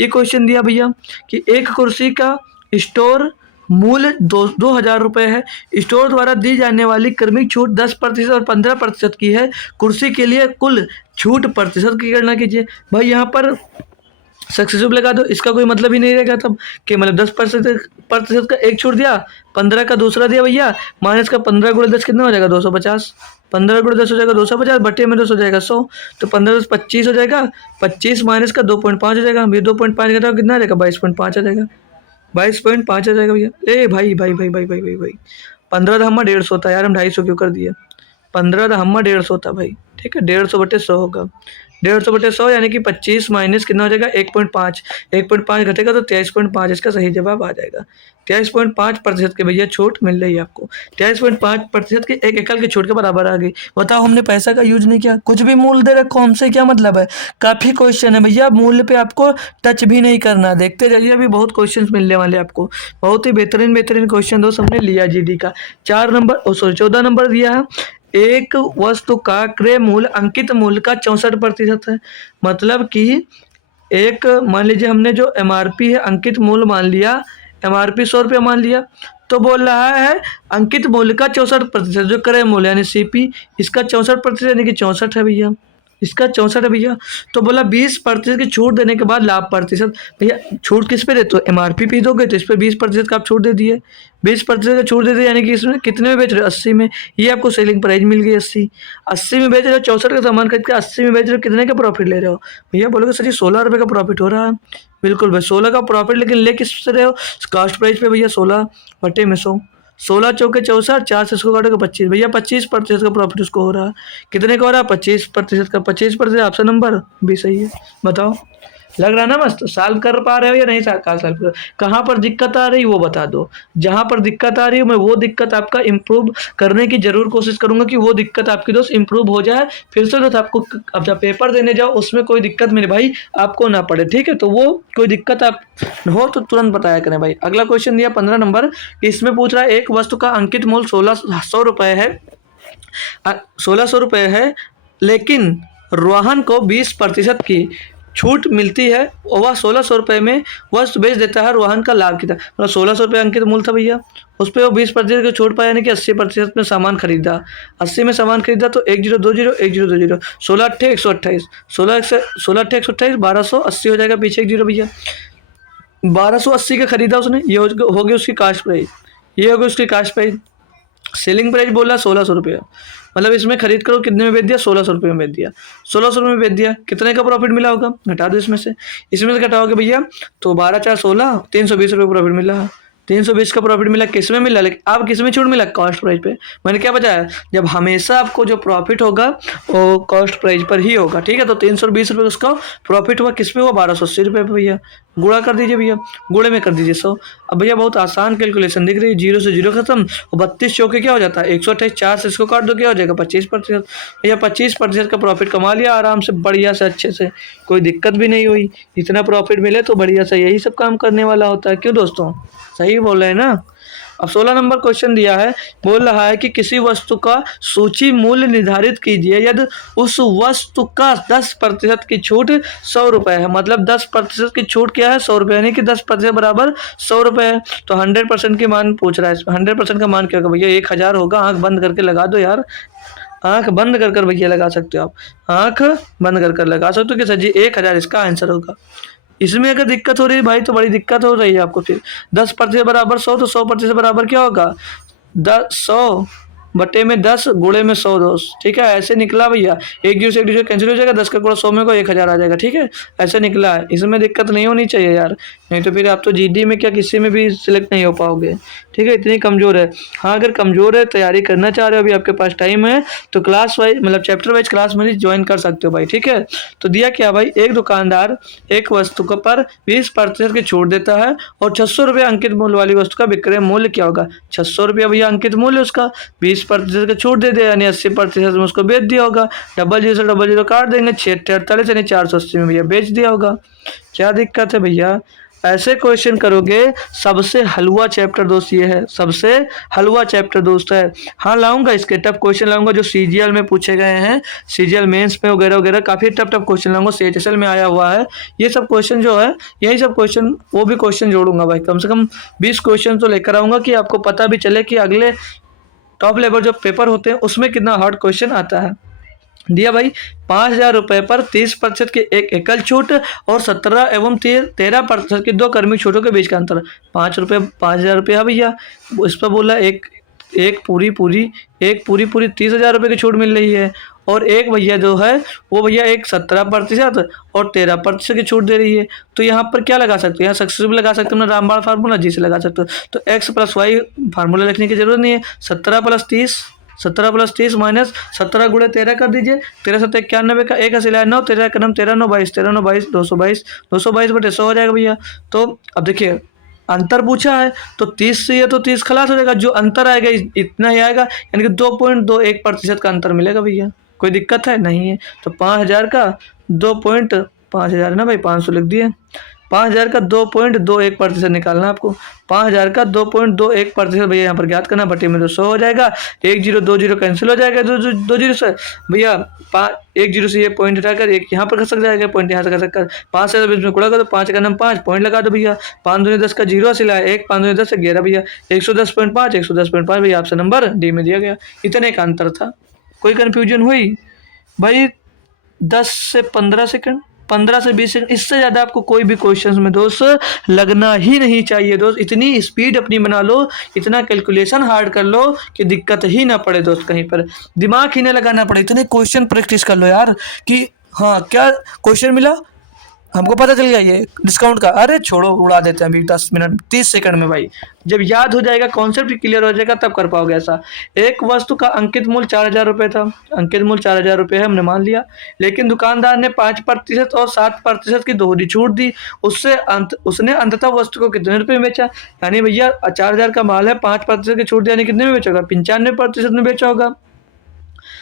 ये क्वेश्चन दिया भैया कि एक कुर्सी का स्टोर मूल्य 2000 रुपये है, स्टोर द्वारा दी जाने वाली क्रमिक छूट 10% और 15% की है। कुर्सी के लिए कुल छूट प्रतिशत की गणना कीजिए। भाई यहाँ पर सक्सेसिव लगा दो, इसका कोई मतलब ही नहीं रहेगा तब कि मतलब 10% का एक छूट दिया, 15 का दूसरा दिया भैया, माइनस का 15 गुणे 10 कितना हो जाएगा 250, 15 गुणे 10 हो जाएगा 250, बटे में 10 हो जाएगा 100, तो 15 10 25 हो जाएगा, 25 माइनस का 2.5 हो जाएगा, ये 2.5 घटाओ कितना आ जाएगा 22.5 आ जाएगा, 22.5 आ जाएगा भैया। ए भाई भाई भाई भाई भाई भाई भाई 15 धम्मा 150 होता है यार, हम 250 क्यों कर दिए, 15 धम्मा 150 होता भाई, ठीक है 150/100 होगा, 150/100 यानी कि 25 माइनस कितना हो जाएगा 1.5, 1.5 घटेगा तो 23.5, इसका सही जवाब आ जाएगा। 23.5% के भैया छूट मिल रही है आपको, 23.5% की एक एकल की छूट के बराबर आ गई। बताओ हमने पैसा का यूज नहीं किया, कुछ भी मूल्य दे रखो, हमसे क्या मतलब है। काफ़ी क्वेश्चन है भैया, मूल्य पे आपको टच भी नहीं करना, देखते जाइए अभी बहुत क्वेश्चन मिलने वाले आपको, बहुत ही बेहतरीन बेहतरीन क्वेश्चन दोस्त हमने लिया जीडी का। 14 नंबर दिया है, एक वस्तु का क्रय मूल्य अंकित मूल्य का 64% है। मतलब कि एक मान लीजिए हमने जो एमआरपी है अंकित मूल्य मान लिया, एमआरपी 100 रुपये मान लिया, तो बोल रहा है अंकित मूल्य का 64% जो क्रय मूल्य यानी सीपी, इसका 64% यानी कि 64 है भैया, इसका 64 है भैया। तो बोला 20% की छूट देने के बाद लाभ प्रतिशत, भैया छूट किस पे देते हो, एमआरपी पे दोगे तो इस पर 20% का आप छूट दे दिए, 20% का छूट दे दिए, यानी कि इसमें कितने में बेच रहे हो 80 में, ये आपको सेलिंग प्राइस मिल गई 80 में बेच रहे हो, 64 का सामान खरीद के 80 में बेच रहे हो, कितने का प्रॉफिट ले रहे हो भैया, बोलोगे सर ये 16 रुपये का प्रॉफिट हो रहा है, बिल्कुल भाई 16 का प्रॉफिट, लेकिन ले किस से रहे हो कॉस्ट प्राइस पे भैया, 16/100, 16 चौके 64, 4 से इसको काटोगे 25, भैया 25% का प्रॉफिट उसको हो रहा है, कितने का हो रहा है 25% का, 25% ऑप्शन नंबर बी सही है। बताओ लग रहा है ना मस्त, सॉल्व कर पा रहे हो या नहीं सॉल्व कर, कहाँ पर दिक्कत आ रही है वो बता दो, जहाँ पर दिक्कत आ रही है मैं वो दिक्कत आपका इम्प्रूव करने की जरूर कोशिश करूंगा कि वो दिक्कत आपकी दोस्त इम्प्रूव हो जाए, फिर से दोस्त आपको अब जब पेपर देने जाओ उसमें कोई दिक्कत मेरे भाई आपको ना पड़े, ठीक है। तो वो कोई दिक्कत आप हो तो तुरंत बताया करें भाई। अगला क्वेश्चन दिया 15 नंबर, इसमें पूछ रहा है एक वस्तु का अंकित मूल्य 1600 रुपये है, 1600 रुपये है, लेकिन रोहन को 20% की छूट मिलती है और वह 1600 रुपये में वस्तु बेच देता है। रोहन का लाभ कितना, मतलब 1600 रुपये अंकित मूल्य था भैया, उस पर वो 20% की छूट पाया, यानी कि 80% में सामान खरीदा। 80 में सामान खरीदा तो 1020 1020, 16 अट्ठे 128, 16 अट्ठे 128, 1280 हो जाएगा, पीछे एक जीरो भैया। 1280 का खरीदा उसने, ये हो गई उसकी कास्ट प्राइस, ये हो गई उसकी कास्ट प्राइस। सेलिंग प्राइस बोला 1600 रुपये, मतलब इसमें खरीद करो कितने में बेच दिया, 1600 रुपये में बेच दिया। 1600 रुपये में बेच दिया, कितने का प्रॉफिट मिला होगा, घटा दो इसमें से घटाओगे भैया तो 12 4 16, 320 रुपये प्रॉफिट मिला। 320 का प्रॉफिट मिला, किस में मिला, लेकिन अब किस में छूट मिला, कॉस्ट प्राइस पे। मैंने क्या बताया, जब हमेशा आपको जो प्रॉफिट होगा वो कॉस्ट प्राइस पर ही होगा, ठीक है। तो 320 रुपये उसका प्रॉफिट हुआ, किस पे हुआ, 1280 रुपये पे भैया। गुणा कर दीजिए भैया, गुणे में कर दीजिए 100। अब भैया बहुत आसान कैलकुलेशन दिख रही है, जीरो से जीरो खत्म, और 32 चौके क्या हो जाता है 128, 4 से इसको काट दो क्या हो जाएगा 25%। भैया 25% का प्रॉफिट कमा लिया आराम से, बढ़िया से, अच्छे से, कोई दिक्कत भी नहीं हुई। इतना प्रॉफिट मिले तो बढ़िया से यही सब काम करने वाला होता है, क्यों दोस्तों, सही बोल रहे हैं ना। अब 16 नंबर क्वेश्चन दिया है, बोल रहा है कि किसी वस्तु का सूची मूल्य निर्धारित कीजिए यदि उस वस्तु का 10% की छूट 100 रुपये है। मतलब 10% की छूट क्या है, 100 रुपये, यानी कि 10% बराबर 100 रुपये है। तो 100% की मान पूछ रहा है, 100% का मान क्या होगा भैया, 1000 होगा। आंख बंद करके लगा दो यार, आंख बंद कर भैया लगा सकते हो आप, आंख बंद कर लगा सकते हो कि सर जी 1000 इसका आंसर होगा। इसमें अगर दिक्कत हो रही है भाई तो बड़ी दिक्कत हो रही है आपको। फिर 10% बराबर 100, तो 100% बराबर क्या होगा, 100 बटे में 10 गुणे में 100 दोस्त, ठीक है। ऐसे निकला भैया, एक जीरो से एक जीरो कैंसिल हो जाएगा, 10 का गुणा 100 में को 1000 आ जाएगा, ठीक है। ऐसे निकला है, इसमें दिक्कत नहीं होनी चाहिए यार, नहीं तो फिर आप तो जीडी में क्या किसी में भी सिलेक्ट नहीं हो पाओगे, ठीक है। इतनी कमजोर है। हाँ अगर कमजोर है, तैयारी करना चाह रहे हो, अभी आपके पास टाइम है, तो क्लास वाइज मतलब चैप्टर वाइज क्लास में ज्वाइन कर सकते हो भाई, ठीक है। तो दिया क्या भाई, एक दुकानदार एक वस्तु को पर 20% की छूट देता है और 600 रुपये अंकित मूल्य वाली वस्तु का विक्रय मूल्य क्या होगा, 600 रुपया भैया अंकित मूल्य उसका, 20% का छूट दे दिया, यानी 80% में उसको बेच दिया होगा। डबल जीरो से डबल जीरो काट देंगे, 648 यानी 480 में भैया बेच दिया होगा। क्या दिक्कत है भैया, ऐसे क्वेश्चन करोगे। सबसे हलवा चैप्टर दोस्त ये है, सबसे हलवा चैप्टर दोस्त है। हाँ लाऊंगा इसके टफ क्वेश्चन लाऊंगा जो सीजीएल में पूछे गए हैं, सीजीएल मेंस में वगैरह वगैरह, काफ़ी टफ क्वेश्चन लाऊंगा, सीएचएसएल में आया हुआ है ये सब क्वेश्चन जो है, यही सब क्वेश्चन वो भी क्वेश्चन जोड़ूंगा भाई, कम से कम 20 क्वेश्चन तो लेकर आऊंगा कि आपको पता भी चले कि अगले टॉप लेवल जो पेपर होते हैं उसमें कितना हार्ड क्वेश्चन आता है। दिया भाई 5000 रुपये पर 30% की एक एकल छूट और 17 एवं 13% की 2 कर्मी छूटों के बीच का अंतर, 5000 रुपये है भैया। इस पर बोला एक पूरी 30,000 रुपये की छूट मिल रही है, और एक भैया जो है वो भैया एक 17% और 13% की छूट दे रही है। तो यहाँ पर क्या लगा सकते हो, यहाँ सक्सेसफुल लगा सकते हो, रामबाण फार्मूला जी से लगा सकते हो। तो x + y फार्मूला लिखने की जरूरत नहीं है, 17 + 30 माइनस 17 गुणे 13 कर दीजिए, 13 7 91 का 1 सिलाया 9, 13 का नाम 13 9 22, 13 9 22, 222 बटे 100 हो जाएगा भैया। तो अब देखिए अंतर पूछा है तो 30 से ये तो 30 खलास हो जाएगा, जो अंतर आएगा इतना ही आएगा, यानी कि 2.21% का अंतर मिलेगा भैया। कोई दिक्कत है नहीं है। तो 5000 का 2.5000 ना भाई, 500 लिख दिए, 5000 का 2.21% निकालना है आपको। 5000 का 2.21% भैया यहाँ पर ज्ञात करना, बटे में तो 100 हो जाएगा, 1 0 2 0 कैंसिल हो जाएगा, 2 0 से भैया 1 0 से ये पॉइंट हटाकर एक यहाँ पर खसक जाएगा, पॉइंट यहाँ से खसक कर 5 से बीच में गुणा कर दो, 5 का नाम 5 पॉइंट लगा दो भैया, 5 दूनी 10 का 0 सिलाया 1, 5 दूनी 10 से 11 भैया, 110.5 110.5 भैया आपसे नंबर डी में दिया गया। इतने का अंतर था। कोई कन्फ्यूजन हुई भाई? 10 से 15 सेकंड, 15 से 20 सेकंड, इससे ज़्यादा आपको कोई भी क्वेश्चन में दोस्त लगना ही नहीं चाहिए दोस्त। इतनी स्पीड अपनी बना लो, इतना कैलकुलेशन हार्ड कर लो कि दिक्कत ही ना पड़े दोस्त, कहीं पर दिमाग ही ना लगाना पड़े। इतने क्वेश्चन प्रैक्टिस कर लो यार कि हाँ क्या क्वेश्चन मिला हमको पता चल गया, ये डिस्काउंट का, अरे छोड़ो उड़ा देते हैं अभी 10 मिनट 30 सेकंड में भाई। जब याद हो जाएगा, कॉन्सेप्ट क्लियर हो जाएगा, तब कर पाओगे ऐसा। एक वस्तु का अंकित मूल्य 4000 रुपये था, अंकित मूल्य 4000 रुपये है हमने मान लिया, लेकिन दुकानदार ने 5% और 7% की दोहरी छूट दी। उसने अंततः वस्तु को कितने रुपये में बेचा? यानी भैया 4000 का माल है, 5% की छूट यानी कितने में बेचा होगा? 95% में बेचा होगा।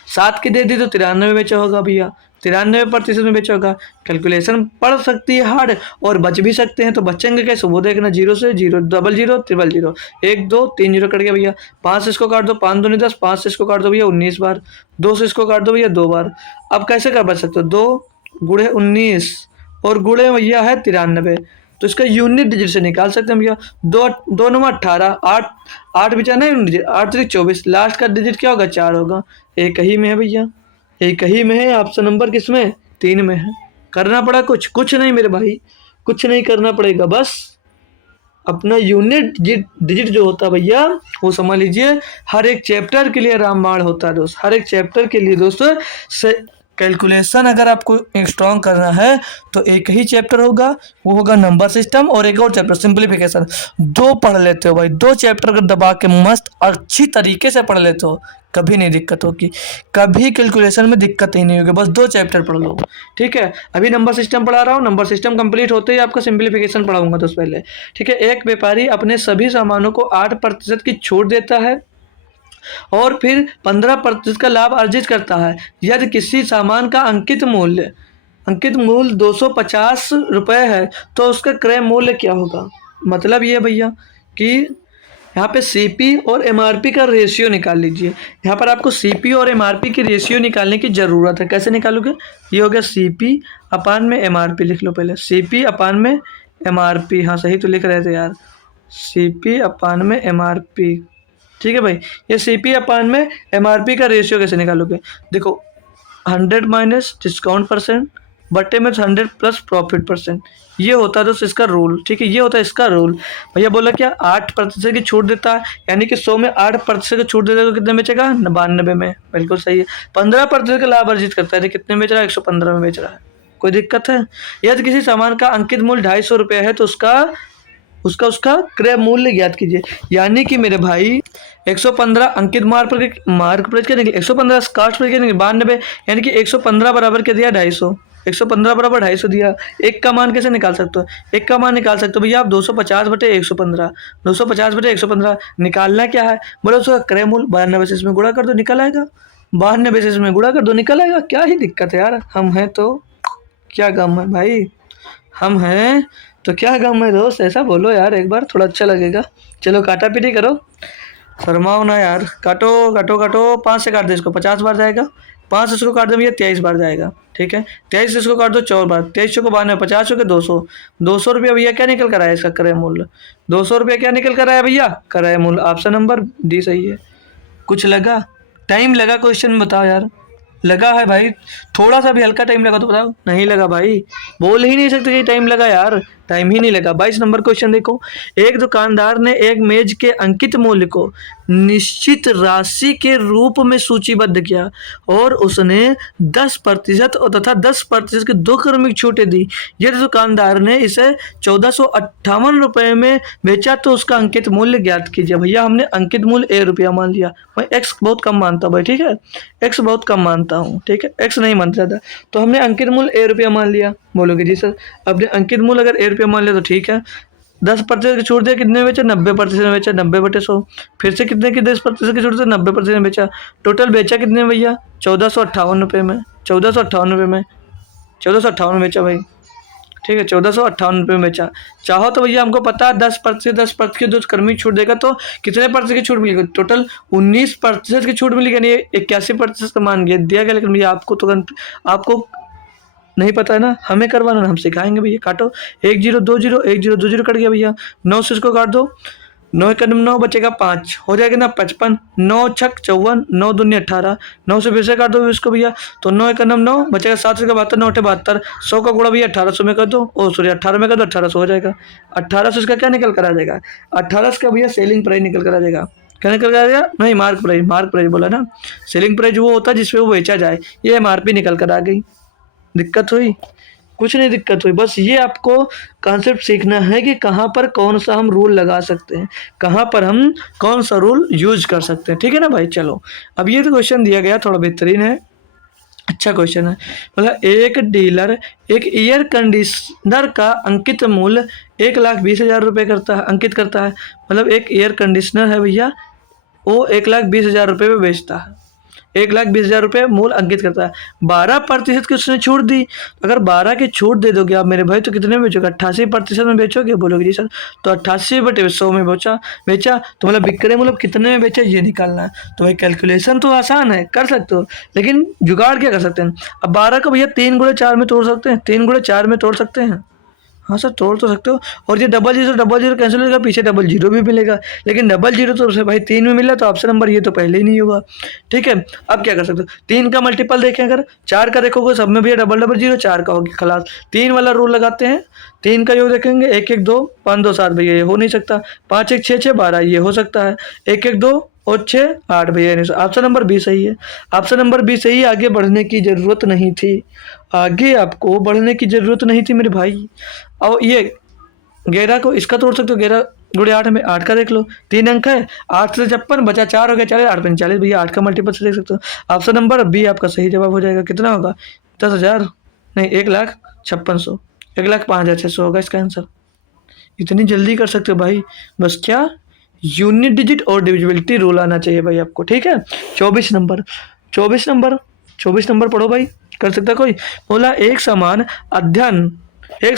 7 की दे दी तो 93 में बेचा होगा भैया, 93% में बेचा होगा। कैलकुलेशन पड़ सकती है हार्ड और बच भी सकते हैं, तो बचेंगे कैसे वो देखना। 0 से 0, 00, 000, 1 2 3 0 कट गया भैया। 5 से इसको काट दो, 5 दूनी 10, 5 से इसको काट दो भैया 19 बार, 2 से इसको काट दो भैया 2 बार। अब कैसे कर बच सकते हो, 2 गुणे 19 और गुणे भैया है 93, तो इसका यूनिट डिजिट से निकाल सकते हैं भैया। 2 2 9 18, 8 8 बचा नहीं डिजिट, 8 3 24, लास्ट का डिजिट क्या होगा 4 होगा। एक ही में है भैया, एक ही में है। ऑप्शन नंबर किसमें 3 में है। करना पड़ा कुछ नहीं मेरे भाई, कुछ नहीं करना पड़ेगा, बस अपना यूनिट डिजिट जो होता है भैया वो समझ लीजिए। हर एक चैप्टर के लिए रामबाण होता है दोस्त, हर एक चैप्टर के लिए दोस्तों से कैलकुलेशन अगर आपको स्ट्रॉन्ग करना है तो एक ही चैप्टर होगा, वो होगा नंबर सिस्टम, और एक और चैप्टर सिंप्लीफिकेशन। 2 पढ़ लेते हो भाई, 2 चैप्टर अगर दबा के मस्त अच्छी तरीके से पढ़ लेते हो, कभी नहीं दिक्कत होगी, कभी कैलकुलेशन में दिक्कत ही नहीं होगी। बस 2 चैप्टर पढ़ लो, ठीक है। अभी नंबर सिस्टम पढ़ा रहा हूँ, नंबर सिस्टम कंप्लीट होते ही आपका सिंप्लीफिकेशन पढ़ाऊंगा दोस्त पहले, ठीक है। एक व्यापारी अपने सभी सामानों को 8% की छूट देता है और फिर 15% का लाभ अर्जित करता है। यदि किसी सामान का अंकित मूल्य 250 रुपये है तो उसका क्रय मूल्य क्या होगा। मतलब ये भैया कि यहाँ पे सीपी और एमआरपी का रेशियो निकाल लीजिए। यहाँ पर आपको सीपी और एमआरपी की रेशियो निकालने की ज़रूरत है। कैसे निकालोगे, ये हो गया सीपी अपान में एमआरपी, लिख लो पहले सीपी अपान में एमआरपी। हाँ सही तो लिख रहे थे यार, सीपी अपान में एमआरपी, ठीक है भाई। ये सीपी अपान में एमआरपी का रेशियो कैसे निकालोगे, देखो 100 माइनस डिस्काउंट परसेंट बट्टे में 100 प्लस प्रॉफिट परसेंट, ये होता है दोस्त इसका रूल, ठीक है। ये होता है इसका रूल। भैया बोला क्या 8% की छूट देता है, यानी कि 100 में 8% की छूट देता है तो कितने बेचेगा 92 में, बिल्कुल सही है। 15% का लाभ अर्जित करता है तो कितने बेच रहा है 115 में बेच रहा है, कोई दिक्कत है। यदि किसी सामान का अंकित मूल्य 250 रुपये है तो उसका क्रय मूल्य ज्ञात कीजिए। यानी कि मेरे भाई 115 अंकित मार्क प्राइस क्या निकले, 115 कास्ट प्राइस क्या निकले 92, यानी कि 115 बराबर क्या दिया 250, 115 बराबर 250 दिया। एक का मान कैसे निकाल सकते हो, एक का मान निकाल सकते हो भैया आप 250 बटे 115, 250 बटे 115 निकालना क्या है, बोलो उसका क्रय मूल्य 92 बेसिस में गुणा कर दो निकल आएगा, 92 बेसिस में गुणा कर दो निकल आएगा। क्या ही दिक्कत है यार, हम हैं तो क्या गम है भाई, हम हैं तो क्या गम है दोस्त, ऐसा बोलो यार एक बार, थोड़ा अच्छा लगेगा। चलो काटा पीटी करो, शर्माओ ना यार, काटो काटो काटो। 5 से काट दो इसको 50 बार जाएगा, 5 से इसको काट दो भैया 23 बार जाएगा, ठीक है। 23 से इसको काट दो 4 बार, 23 को 92, 50 हो के 200, 200 रुपया भैया क्या निकल कर आया इसका क्रय मूल्य, 200 रुपया क्या निकल कर आया भैया क्रय मूल्य। ऑप्शन नंबर डी सही है। कुछ लगा, टाइम लगा क्वेश्चन में बताओ यार, लगा है भाई, थोड़ा सा भी हल्का टाइम लगा तो बताओ, नहीं लगा भाई, बोल ही नहीं सकते कि टाइम लगा यार, टाइम ही नहीं लगा। 22 नंबर क्वेश्चन देखो, एक दुकानदार ने एक मेज के अंकित मूल्य को निश्चित राशि के रूप में सूचीबद्ध किया और उसने 10% तथा 10% की 2 क्रमिक छूटें दी। यदि दुकानदार ने इसे 1458 रुपये में बेचा तो उसका अंकित मूल्य ज्ञात कीजिए। भैया हमने अंकित मूल्य ₹1 मान लिया, मैं एक्स बहुत कम मानता हूँ भाई, ठीक है, एक्स बहुत कम मानता हूँ, ठीक है, एक्स नहीं मानता था, तो हमने अंकित मूल्य ₹1 मान लिया। बोलोगे जी सर, अपने अंकित मूल्य अगर ₹1 मान लिया तो ठीक है, 10% की छूट दिया, कितने में बेचा 90% में बेचा, 90 बटे 100, फिर से कितने की 10% की छूट से 90% में बेचा, टोटल बेचा कितने में भैया 1458 रुपये में, 1458 रुपये में, 1458 में बेचा भाई, ठीक है, 1458 रुपये में बेचा। चाहो तो भैया हमको पता है 10% की जो कर्मी छूट देगा तो कितने % की छूट मिलेगी, टोटल 19% की छूट मिलेगी, यानी 81% का मान दिया गया। लेकिन भैया आपको नहीं पता है ना, हमें करवाना ना, हम सिखाएंगे भैया। काटो 1020 1020 कट गया भैया, 9 से इसको काट दो, 9 एक 9 बचेगा 5, हो जाएगा ना 55, 9 छक 54, 9 दूनी 18, 9 से फिर से काट दो इसको भैया, तो 9 एक 9 बचेगा 7 से 72, 9 72, 100 का गुणा भैया 1800 में कर दो, ओ सॉरी 18 में कर दो, 1800 हो जाएगा। 1800 इसका क्या निकल कर आ जाएगा, 1800 का भैया सेलिंग प्राइस निकल कर आ जाएगा। क्या निकल कर आ जाएगा, नहीं मार्क प्राइस बोला ना, सेलिंग प्राइस वो होता है जिसपे वो बेचा जाए, ये एमआरपी निकल कर आ गई। दिक्कत हुई, कुछ नहीं दिक्कत हुई, बस ये आपको कॉन्सेप्ट सीखना है कि कहाँ पर कौन सा हम रूल लगा सकते हैं, कहाँ पर हम कौन सा रूल यूज कर सकते हैं, ठीक है ना भाई। चलो अब ये तो क्वेश्चन दिया गया थोड़ा बेहतरीन है, अच्छा क्वेश्चन है। मतलब एक डीलर एक एयर कंडीशनर का अंकित मूल्य 1,20,000 रुपये अंकित करता है। मतलब एक एयर कंडीशनर है भैया, वो 1,20,000 रुपये में बेचता है। 1,20,000 रुपये मूल अंकित करता है। 12% की उसने छूट दी। अगर 12 की छूट दे दोगे आप मेरे भाई तो कितने में बेचोगे? 88% में बेचोगे? बोलोगे जी सर। तो 88/100 में बेचा बेचा तो मतलब विक्रय मूल्य कितने में बेचा ये निकालना है। तो भाई कैलकुलेशन तो आसान है, कर सकते हो, लेकिन जुगाड़ क्या कर सकते हैं? अब 12 को भैया 3 गुणे 4 में तोड़ सकते हैं, 3 गुणे 4 में तोड़ सकते हैं। हाँ सर, तोड़ तो सकते हो। और ये डबल जीरो कैंसिल होगा, पीछे डबल जीरो भी मिलेगा, लेकिन डबल जीरो तो उसे भाई 3 में मिला तो ऑप्शन नंबर ये तो पहले ही नहीं होगा। ठीक है, अब क्या कर सकते हो? 3 का मल्टीपल देखें, अगर 4 का देखोगे सब में भैया डबल डबल जीरो, 4 का होगी खलास। 3 वाला रूल लगाते हैं, 3 का योग देखेंगे, 1 1 2 5 2 7 भैया ये हो नहीं सकता। 5 1 6 6 12 ये हो सकता है। 1 1 2 और 6 8 भैया नहीं। ऑप्शन नंबर बी सही है, ऑप्शन नंबर बी सही है। आगे बढ़ने की जरूरत नहीं थी, आगे आपको बढ़ने की जरूरत नहीं थी मेरे भाई। और ये 11 को इसका तोड़ सकते हो, 11 गुड़े 8 में, 8 का देख लो, 3 अंक है, 8 से 56 बचा 4 हो गया 40, 8 45 भैया 8 का मल्टीपल से देख सकते हो। ऑप्शन नंबर बी आपका सही जवाब हो जाएगा। कितना होगा? 10,000 नहीं, 1,56,100, 1,05,600 होगा इसका आंसर। इतनी जल्दी कर सकते हो भाई, बस क्या यूनिट डिजिट और डिविजिबिलिटी रूल आना चाहिए भाई आपको। ठीक है, 24 नंबर 24 नंबर 24 नंबर पढ़ो भाई, कर सकता है कोई? बोला एक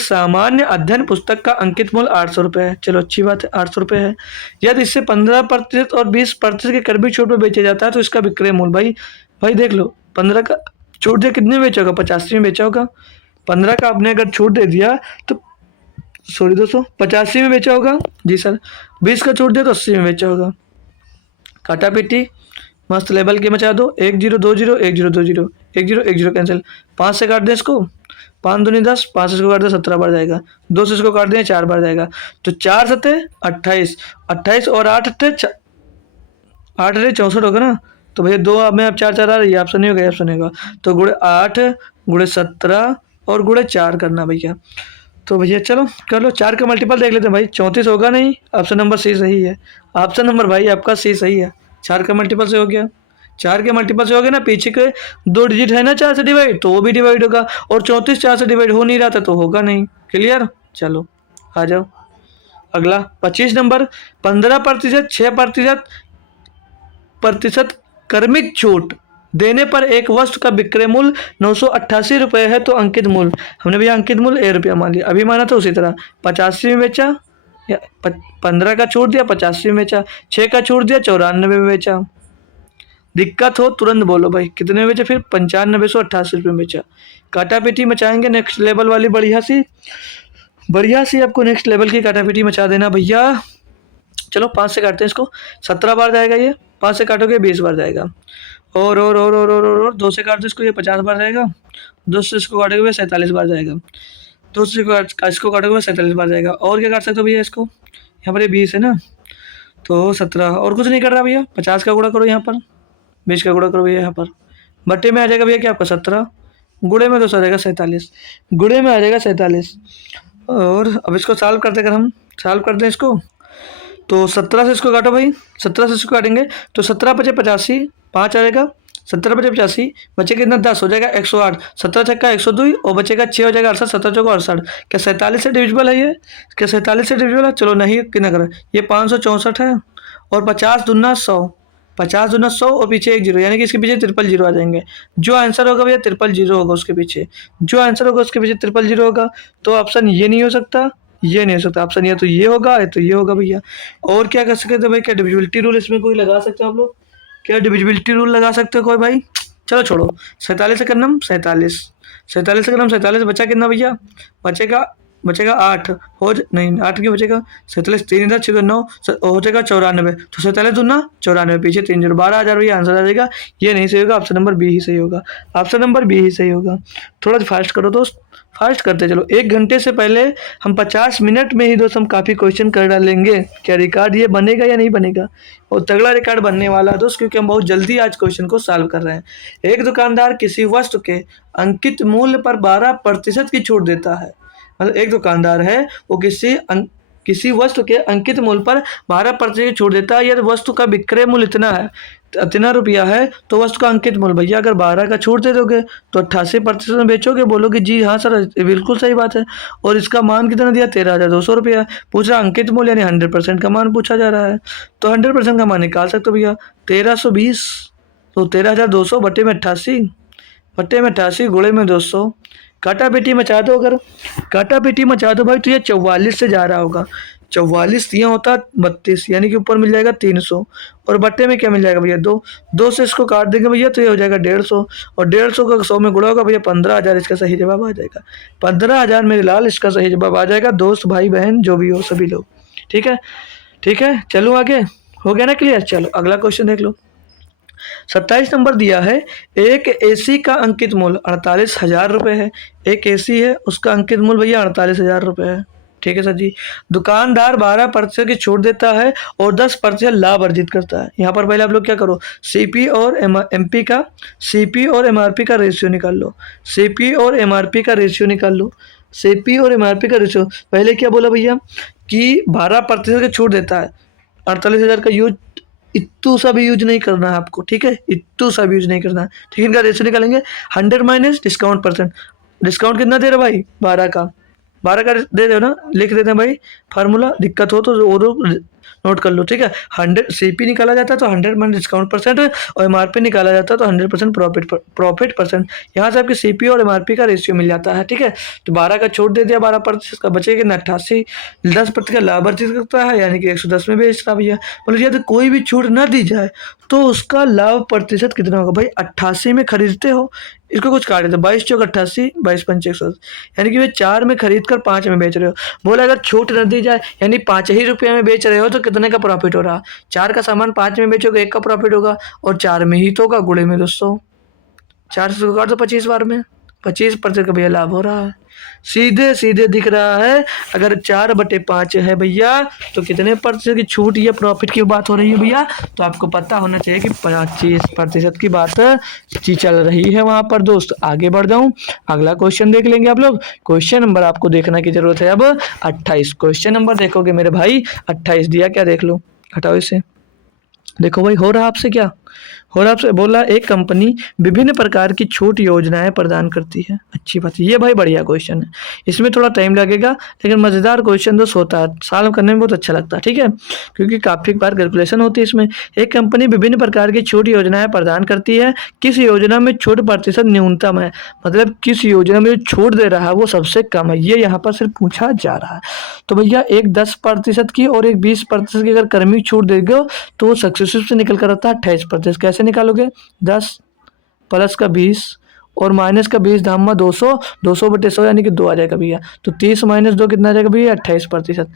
सामान्य अध्ययन पुस्तक का अंकित मूल्य 800 रुपये है। चलो अच्छी बात है, 800 रुपये है। यदि इससे 15% और 20% के कर्मी छूट में बेचा जाता है तो इसका विक्रय मूल्य भाई देख लो, 15 का छूट दे कितने में बेचा होगा? 85 में बेचा होगा। 15 का आपने अगर छूट दे दिया तो सॉरी दोस्तों 85 में बेचा होगा जी सर। 20 का छूट दिया तो 80 में बेचा होगा। काटा पीटी मस्त लेवल के मचा दो। 1 0 2 0 1 0 2 0 1 0 1 0 कैंसिल। 5 से काट दें इसको, 5 दूनी 10, 5 से इसको काट दें 17 बार जाएगा। 2 से इसको काट दें 4 बार जाएगा। तो 4 सते 28, 28 और 8 थे 8 रे 64 होगा ना। तो भैया 2 में अब 4 4 आ रही है, ऑप्शन नहीं होगा, ऑप्शन नहीं होगा। तो गुड़े 8 गुड़े 17 और गुड़े 4 करना भैया। तो भैया चलो कर लो, 4 का मल्टीपल देख लेते हैं भाई। 34 होगा नहीं, ऑप्शन नंबर सी सही है। ऑप्शन नंबर भाई आपका सी सही है। 4 का मल्टीपल से हो गया, 4 के मल्टीपल से हो गया ना। पीछे के 2 डिजिट है ना 4 से डिवाइड, तो वो भी डिवाइड होगा। और 34 4 से डिवाइड हो नहीं रहा था तो होगा नहीं। क्लियर, चलो आ जाओ अगला 25 नंबर। 15%, 6% कर्मिक छूट देने पर एक वस्तु का विक्रय मूल्य 988 रुपये है तो अंकित मूल्य, हमने भैया अंकित मूल्य ₹1 मान लिया, अभी माना था उसी तरह। 85 में बेचा या 15 का छूट दिया 85 में बेचा, 6 का छूट दिया 94 में बेचा। दिक्कत हो तुरंत बोलो भाई, कितने में बेचा? फिर 9588 रुपये में बेचा। काटा पीटी मचाएंगे नेक्स्ट लेवल वाली, बढ़िया सी आपको नेक्स्ट लेवल की काटा पीटी मचा देना भैया। चलो 5 से काटते हैं इसको, 17 बार जाएगा ये। 5 से काटोगे 20 बार जाएगा। और 2 से काट दो इसको, ये 50 बार जाएगा। 2 से इसको काटोगे 47 बार जाएगा। 2 से इसको काटोगे 47 बार जाएगा। और क्या काट सकते हो भैया इसको? यहाँ पर ये 20 है ना, तो 17 और कुछ नहीं कर रहा भैया। 50 का गुणा करो यहाँ पर, 20 का गुणा करो भैया यहाँ पर। बट्टे में आ जाएगा भैया क्या आपका 17, गुणे में तो आ जाएगा 47, गुणे में आ जाएगा 47। और अब इसको सॉल्व करते, अगर हम सॉल्व कर दें इसको तो 17 से इसको काटो भाई, 17 से इसको काटेंगे तो 17 × 5 = 85, 5 आ जाएगा। 17 × 5 = 85, बचेगा कितना? 10 हो जाएगा 108। 17 छक्का 102 और बचेगा 6 हो जाएगा 68, 17 चौका 68। क्या 47 से डिविजिबल है ये? क्या 47 से डिविजिबल है? चलो नहीं कितना करें, ये 564 है और 50 दूना 100, 50 दूना 100 और पीछे 1 जीरो, यानी कि इसके पीछे 000 आ जाएंगे। जो आंसर होगा भैया 000 होगा उसके पीछे, जो आंसर होगा उसके पीछे 000 होगा। तो ऑप्शन ये नहीं हो सकता, ये नहीं हो सकता। ऑप्शन या तो ये होगा या तो ये होगा भैया। और क्या कर सकते थे भाई? क्या डिविजिबिलिटी रूल इसमें कोई लगा सकते हो आप लोग? क्या डिविजिबिलिटी रूल लगा सकते हो कोई भाई? चलो छोड़ो, 47 से करना 47, 47 से करना 47, बचा कितना भैया? बचेगा 8 नहीं 8 क्यों बचेगा? 47 3 इधर 6 9 हो जाएगा 94। तो 47 दूना 94, पीछे 3 0, 12,000 भैया आंसर आ जाएगा। ये नहीं सही होगा, ऑप्शन नंबर बी ही सही होगा, ऑप्शन नंबर बी ही सही होगा। थोड़ा फास्ट करो दोस्त, फास्ट करते चलो। 1 घंटे से पहले हम 50 मिनट में ही दोस्त हम काफ़ी क्वेश्चन कर डालेंगे। क्या रिकॉर्ड ये बनेगा या नहीं बनेगा? और तगड़ा रिकॉर्ड बनने वाला है दोस्त, क्योंकि हम बहुत जल्दी आज क्वेश्चन को सॉल्व कर रहे हैं। एक दुकानदार किसी वस्तु के अंकित मूल्य पर 12% की छूट देता है। मतलब एक दुकानदार है वो किसी वस्तु के अंकित मूल्य पर 12% की छूट देता है। यदि वस्तु का विक्रय मूल्य इतना रुपया है तो वस्तु का अंकित मूल्य भैया अगर 12 का छूट दे दोगे तो 88% में बेचोगे। बोलोगे जी हाँ सर बिल्कुल सही बात है। और इसका मान कितना दिया? 13,200 रुपया। पूछ रहा अंकित मूल्य यानी 100% का मान पूछा जा रहा है, तो 100% का मान निकाल सकते हो भैया 1320। तो 13,200 बटे में 88, बटे में 88 गुणे में 200, काटा पेटी मचा दो। अगर काटा पेटी मचा दो भाई तो ये 44 से जा रहा होगा, 44 यहाँ होता 32, यानी कि ऊपर मिल जाएगा 300 और बट्टे में क्या मिल जाएगा भैया 2, 2 से इसको काट देंगे भैया तो ये हो जाएगा 150 और 150 का 100 में गुणा होगा भैया 15,000, इसका सही जवाब आ जाएगा 15,000 मेरे लाल, इसका सही जवाब आ जाएगा। दोस्त भाई बहन जो भी हो सभी लोग, ठीक है ठीक है। चलो आगे, हो गया ना क्लियर। चलो अगला क्वेश्चन देख लो। 27 नंबर दिया है, एक एसी का अंकित मूल्य 48,000 रुपये है। एक एसी है, उसका अंकित मूल्य भैया 48,000 रुपये है। ठीक है सर जी। दुकानदार 12% की छूट देता है और 10% लाभ अर्जित करता है। यहाँ पर पहले आप लोग क्या करो, सीपी और एमपी का, सीपी और एमआरपी का रेशियो निकाल लो। सीपी और एमआरपी का रेशियो निकाल लो। सीपी और एमआरपी का रेशियो, पहले क्या बोला भैया कि 12% की छूट देता है। 48,000 का यूज इतू सा भी यूज नहीं करना है आपको, ठीक है, इतू सा भी यूज नहीं करना है। ठीक है, इनका रेशियो निकालेंगे 100 माइनस डिस्काउंट परसेंट। डिस्काउंट कितना दे रहे भाई 12 का, 12 का दे दो ना, लिख देते हैं भाई फार्मूला, दिक्कत हो तो वो नोट कर लो। ठीक है, 100 सीपी निकाला जाता है तो 100 माइनस डिस्काउंट परसेंट और एमआरपी निकाला जाता है तो 100% प्रॉफिट परसेंट। यहाँ से आपकी सीपी और एमआरपी का रेशियो मिल जाता है। ठीक है, तो 12 का छूट दे दिया, 12% का बचेगा ना 88, 10% का लाभ अर्जित करता है, यानी कि 110 में बेच रहा भैया। मतलब यदि कोई भी छूट ना दी जाए तो उसका लाभ प्रतिशत कितना होगा भाई, 88 में खरीदते हो, इसको कुछ काटे तो 22 चौक 88, 22 पंच 100, यानी कि वे 4 में खरीद कर 5 में बेच रहे हो। बोला अगर छूट न दी जाए यानी 5 ही रुपये में बेच रहे हो तो कितने का प्रॉफिट हो रहा, 4 का सामान 5 में बेचोगे 1 का प्रॉफिट होगा और 4 में ही तो होगा, गुणे में 200, 4 से काट दो 25 बार में, 25% का भैया लाभ हो रहा है। सीधे सीधे दिख रहा है, अगर 4/5 है भैया तो कितने प्रतिशत की छूट या प्रॉफिट की बात हो रही है भैया, तो आपको पता होना चाहिए कि 25% की बात चल रही है वहां पर। दोस्त आगे बढ़ जाऊं, अगला क्वेश्चन देख लेंगे आप लोग। क्वेश्चन नंबर आपको देखने की जरूरत है अब 28। क्वेश्चन नंबर देखोगे मेरे भाई 28 दिया क्या, देख लो, हटाओ इसे। देखो भाई हो रहा आपसे क्या हो रहा, आपसे बोला एक कंपनी विभिन्न प्रकार की छूट योजनाएं प्रदान करती है। अच्छी बात है, ये भाई बढ़िया क्वेश्चन है, इसमें थोड़ा टाइम लगेगा लेकिन मजेदार क्वेश्चन दोस्त होता है, सॉल्व करने में बहुत अच्छा लगता है। ठीक है, क्योंकि काफी बार कैलकुलेशन होती है इसमें। एक कंपनी विभिन्न प्रकार की छूट योजनाएं प्रदान करती है, किस योजना में छूट प्रतिशत न्यूनतम है, मतलब किस योजना में छूट दे रहा है वो सबसे कम है, ये यहाँ पर सिर्फ पूछा जा रहा है। तो भैया एक 10% की और एक 20% की अगर कर्मी छूट देगा तो वो सक्सेसिव से निकल कर आता है 28%। कैसे निकालोगे, 10 प्लस का 20 और माइनस का 20 धामा 200, 200/100 यानी कि 2 आ जाएगा भैया। तो 30 माइनस 2 कितना आ जाएगा भैया, 28%।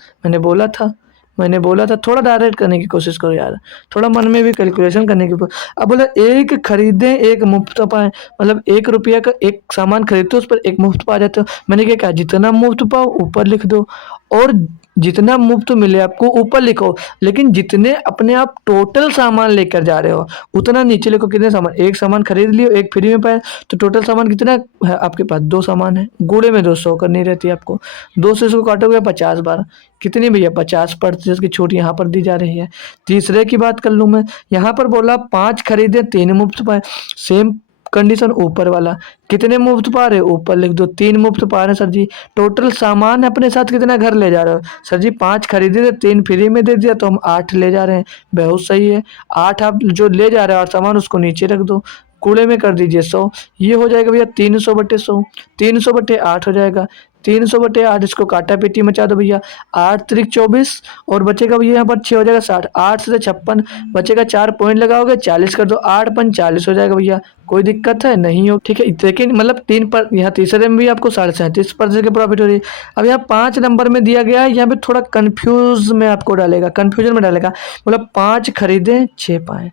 मैंने बोला था थोड़ा डायरेक्ट करने की कोशिश करो यार, थोड़ा मन में भी कैलकुलेशन करने की। अब बोला एक खरीदें एक मुफ्त पाए, मतलब 1 रुपया का एक सामान खरीदते हो उस पर एक मुफ्त पा जाते हो। मैंने क्या कहा, जितना मुफ्त पाओ ऊपर लिख दो और जितना मुफ्त मिले आपको ऊपर लिखो, लेकिन जितने अपने आप टोटल सामान लेकर जा रहे हो उतना नीचे लिखो। कितने सामान, एक सामान खरीद लियो एक फ्री में पाए, तो टोटल सामान कितना है आपके पास, 2 सामान है, गुणे में 200 करनी रहती है आपको। 2 से इसको काटोगे 50 बार, कितनी भैया 50% की छूट यहाँ पर दी जा रही है। तीसरे की बात कर लूँ मैं, यहाँ पर बोला 5 खरीदे 3 मुफ्त पाए, सेम कंडीशन ऊपर वाला, कितने मुफ्त पा रहे ऊपर लिख दो, 3 मुफ्त पा रहे सर जी। टोटल सामान अपने साथ कितना घर ले जा रहे हो सर जी, 5 खरीदे थे 3 फ्री में दे दिया तो हम 8 ले जा रहे हैं, बहुत सही है। 8 आप जो ले जा रहे हो और सामान उसको नीचे रख दो, कूड़े में कर दीजिए 100, ये हो जाएगा भैया 300/100, 300/8 हो जाएगा। 300/8 इसको काटा पेटी मचा दो भैया, 8 त्रिक 24 और बचेगा भैया यहाँ पर 6 हो जाएगा 60, 8 से 56 बचेगा, 4 पॉइंट लगाओगे 40 कर दो, 8 पंच 40 हो जाएगा भैया। कोई दिक्कत है नहीं हो, ठीक है। लेकिन मतलब 3 पर यहाँ तीसरे में भी आपको 37.5% की प्रॉफिट हो रही है। अब यहाँ 5 नंबर में दिया गया है, यहाँ पे थोड़ा कंफ्यूजन में डालेगा, मतलब 5 खरीदे 6 पाए।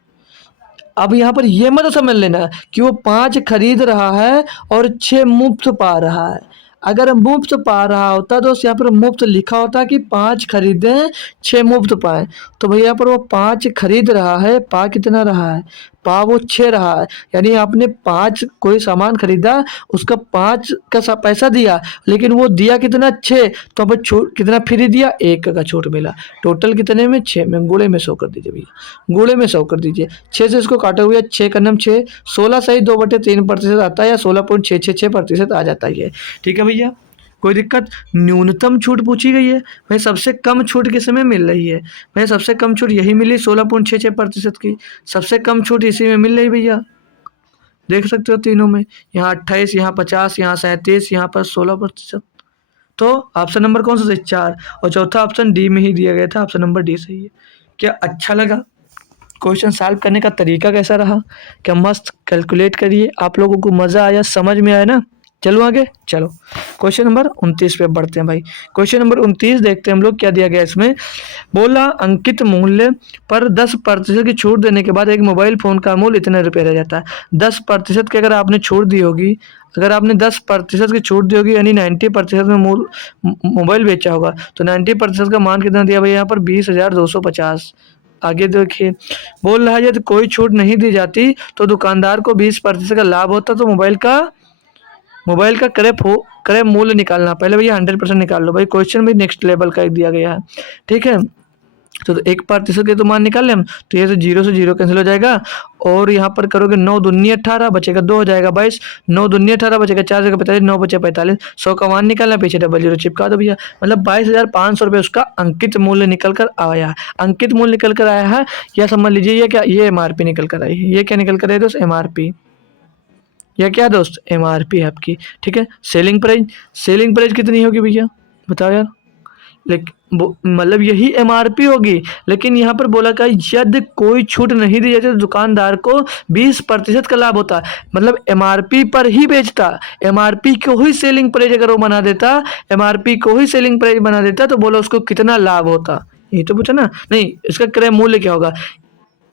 अब यहाँ पर ये मत समझ लेना कि वो 5 खरीद रहा है और 6 मुफ्त पा रहा है। अगर मुफ्त पा रहा होता तो यहाँ पर मुफ्त लिखा होता कि 5 खरीदे 6 मुफ्त पाए, तो भैया यहाँ पर वो 5 खरीद रहा है, पा कितना रहा है, पा वो 6 रहा है, यानी आपने 5 कोई सामान खरीदा उसका 5 का पैसा दिया, लेकिन वो दिया कितना 6, तो अब छूट कितना फ्री दिया, 1 का छूट मिला। टोटल कितने में 6 में, गुणे में 100 कर दीजिए भैया, गुणे में 100 कर दीजिए। 6 से इसको काटे हुए 6 का नाम 6, 16 सही 2/3% आता है या 16.666% आ जाता है। ठीक है भैया, कोई दिक्कत? न्यूनतम छूट पूछी गई है, भाई सबसे कम छूट किस में मिल रही है? भाई सबसे कम छूट यही मिली 16.66% की, सबसे कम छूट इसी में मिल रही भैया, देख सकते हो तीनों में, यहाँ 28, यहाँ 50, यहाँ 37, यहाँ पर 16%। तो ऑप्शन नंबर कौन सा सही? 4। और चौथा ऑप्शन डी में ही दिया गया था, ऑप्शन नंबर डी सही है। क्या अच्छा लगा? क्वेश्चन सॉल्व करने का तरीका कैसा रहा? क्या मस्त कैलकुलेट करिए, आप लोगों को मज़ा आया, समझ में आया ना? चलो आगे, चलो क्वेश्चन नंबर 29 पे बढ़ते हैं भाई। क्वेश्चन नंबर 29 देखते हैं हम लोग क्या दिया गया इसमें। बोला अंकित मूल्य पर 10% की छूट देने के बाद एक मोबाइल फ़ोन का मूल्य इतने रुपये रह जाता है। 10% की अगर आपने छूट दी होगी, अगर आपने 10% की छूट दी होगी यानी 90% में मोबाइल बेचा होगा, तो 90% का मान कितना दिया भाई यहाँ पर? 20,250। आगे देखिए, बोल रहा है यदि कोई छूट नहीं दी जाती तो दुकानदार को 20% का लाभ होता, तो मोबाइल का क्रय मूल्य निकालना। पहले भैया 100% निकाल लो भाई, क्वेश्चन भी नेक्स्ट लेवल का एक दिया गया है, ठीक है। तो 1% के तो मान निकाल लें हम, तो ये तो 0 से 0 कैंसिल हो जाएगा, और यहाँ पर करोगे 9 दूनी 18, बचेगा 2 हो जाएगा 22, 9 दूनी 18 बचेगा 4 जगह 45, 9 बचे 45, 100 का मान निकालना, पीछे डबल जीरो चिपका दो भैया, मतलब 22,500 रुपये उसका अंकित मूल्य निकल कर आया। अंकित मूल्य निकल कर आया है, या समझ लीजिए ये क्या, ये MRP निकल कर आई है। ये क्या निकल कर आई दोस्त? MRP। या क्या दोस्त? MRP है आपकी, ठीक है। सेलिंग प्राइस कितनी होगी भैया बताओ यार? लेकिन मतलब यही MRP होगी, लेकिन यहाँ पर बोला कि यदि कोई छूट नहीं दी जाती तो दुकानदार को 20% का लाभ होता, मतलब MRP पर ही बेचता। MRP को ही सेलिंग प्राइस अगर वो बना देता, MRP को ही सेलिंग प्राइस बना देता, तो बोलो उसको कितना लाभ होता, ये तो पूछा ना। नहीं, इसका क्रय मूल्य क्या होगा,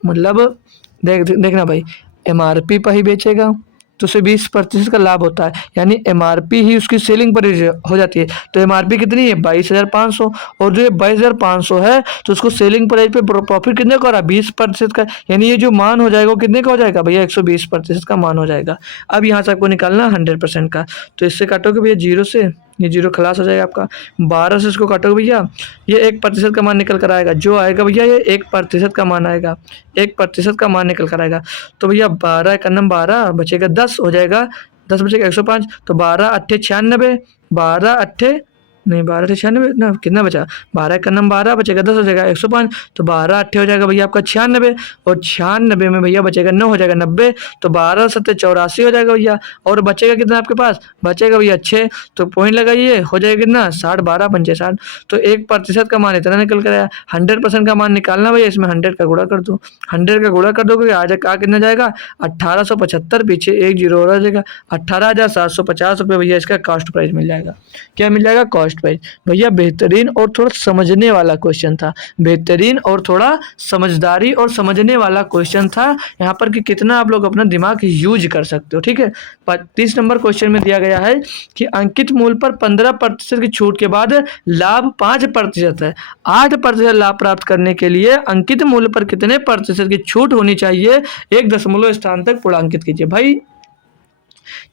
मतलब देखना भाई, MRP पर ही बेचेगा तो उसे 20% का लाभ होता है, यानी MRP ही उसकी सेलिंग प्राइस हो जाती है। तो MRP कितनी है? 22,500, और जो ये 22,500 है तो उसको सेलिंग प्राइस पे प्रॉफिट कितने का हो रहा है? 20% का, यानी ये जो मान हो जाएगा वो कितने का हो जाएगा भैया? 120% का मान हो जाएगा। अब यहाँ से आपको निकालना 100% का, तो इससे काटोगे भैया 0 से, ये 0 खलास हो जाएगा आपका। 12 से इसको काटोगे भैया, ये 1% का मान निकल कर आएगा, जो आएगा भैया ये 1% का मान आएगा, 1% का मान निकल कर आएगा। तो भैया 12 एकन्नम 12 बचेगा 10 हो जाएगा, 10 बचेगा 105, तो 12 अट्ठे 96, 12 अट्ठे नहीं 12 अट्ठे 96 ना, कितना बचा? 12 एकन्नम 12 बचेगा 10 हो जाएगा 105, तो 12 अट्ठे हो जाएगा भैया आपका 96, और 96 में भैया बचेगा 9 हो जाएगा 90, तो 12 सत्ते 84 हो जाएगा भैया, और बचेगा कितना आपके पास? बचेगा भैया 6, तो पॉइंट लगाइए, हो जाएगा कितना? 60, 12 पंचे 60, तो 1% का मान इतना निकल कर आया। 100% का मान निकालना भैया, इसमें 100 का गुणा कर दो, 100 का गुणा कर दोगे आ कितना जाएगा? 1875, पीछे 1 जीरो और आ जाएगा, 18,750 रुपये भैया इसका कॉस्ट प्राइस मिल जाएगा। क्या मिल जाएगा? Cost price. भैया बेहतरीन और थोड़ा समझने वाला क्वेश्चन था, बेहतरीन और थोड़ा समझदारी और समझने वाला क्वेश्चन था यहाँ पर, कि कितना आप लोग अपना दिमाग यूज कर सकते हो, ठीक है। 30 नंबर क्वेश्चन में दिया गया है कि अंकित मूल्य पर 15% की छूट के बाद लाभ 5% है। 8% लाभ प्राप्त करने के लिए अंकित मूल्य पर कितने प्रतिशत की छूट होनी चाहिए? एक दशमलव स्थान तक पूर्णांकित कीजिए। भाई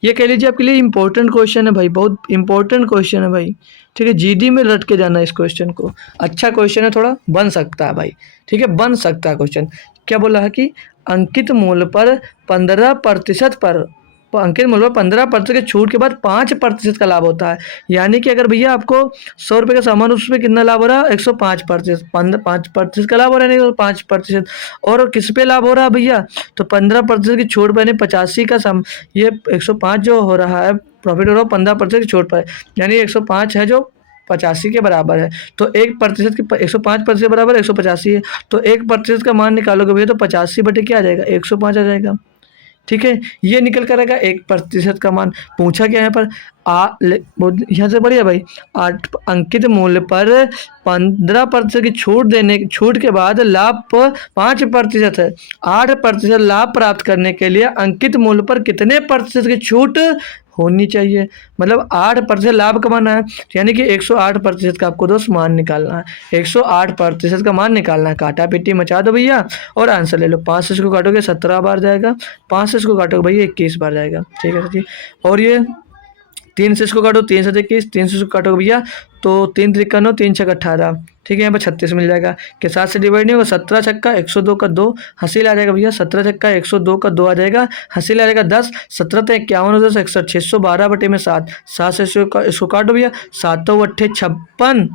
ये कह लीजिए आपके लिए इंपॉर्टेंट क्वेश्चन है भाई, बहुत इंपॉर्टेंट क्वेश्चन है भाई, ठीक है। GD में रट के जाना इस क्वेश्चन को, अच्छा क्वेश्चन है, थोड़ा बन सकता है भाई, ठीक है, बन सकता है क्वेश्चन। क्या बोला है कि अंकित मूल्य पर 15% पर अंकित मूल्य पर 15% की छूट के बाद 5% का लाभ होता है, यानी कि अगर भैया आपको 100 रुपये का सामान, उस पर कितना लाभ हो रहा है? 105%, 5% का लाभ हो रहा है, नहीं 5%। और किस पे लाभ हो रहा है भैया? तो 15% की छूट पर 85 का ये 105 जो हो रहा है प्रॉफिट हो रहा है 15% की छूट पर, यानी 105 है जो 85 के बराबर है, तो 1% की 105% बराबर 185 है, तो 1% का मान निकालोगे भैया तो 85 बटे क्या आ जाएगा? 105 आ जाएगा, ठीक है। ये निकल कर आएगा 1% का मान। पूछा क्या यहाँ पर? यहाँ से बढ़िया भाई, 8 अंकित मूल्य पर 15% की छूट के बाद लाभ 5% है। 8% लाभ प्राप्त करने के लिए अंकित मूल्य पर कितने प्रतिशत की छूट होनी चाहिए? मतलब 8% लाभ कमाना है, यानी कि 108% का आपको दोस्त मान निकालना है, 108% का मान निकालना है। काटा पिट्टी मचा दो भैया और आंसर ले लो। 5 से इसको काटोगे 17 बार जाएगा, 5 से इसको काटोगे भैया 21 बार जाएगा, ठीक है जी। और ये 3 से इसको काटो, 3 से 21, 3 से इसको काटोगे भैया तो 3 त्रिक 9, 3 छक 18, ठीक है। यहाँ पर 36 मिल जाएगा कि 7 से डिवाइड नहीं होगा। 17 छक्का 102 का 2 हासिल आ जाएगा भैया। 17 छक्का 102 का 2 आ जाएगा, हासिल आ जाएगा 10। 17 तो 51 10 61, 612 बटे में 7, 7 से इसको काटो भैया। 7 अट्ठे 56,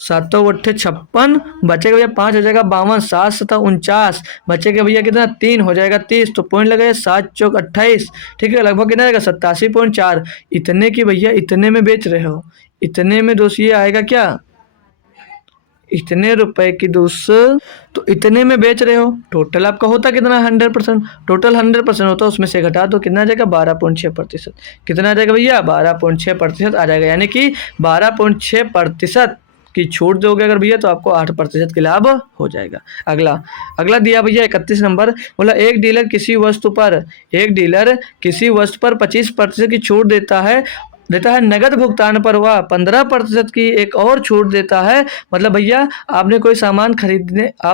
7 अट्ठे 56, बचेगा भैया 5 हो जाएगा 52, 7 7 49, बचेगा भैया कितना 3 हो जाएगा 30, तो पॉइंट लगाए 7 चौक 28, ठीक है। लगभग कितना आएगा 87.4। इतने की भैया इतने में बेच रहे हो, इतने में दोस्त ये आएगा क्या, इतने रुपए की दोस्त, तो इतने में बेच रहे हो। टोटल आपका होता कितना 100%, टोटल 100% होता है, उसमें से घटा तो कितना आ जाएगा 12.6%। कितना आ जाएगा भैया 12.6% आ जाएगा, यानी कि 12.6% की छूट दोगे अगर भैया तो आपको 8% के लाभ हो जाएगा। अगला अगला दिया भैया 31 नंबर, बोला एक डीलर किसी वस्तु पर 25% की छूट देता है नगद भुगतान पर, वह 15% की एक और छूट देता है। मतलब भैया आप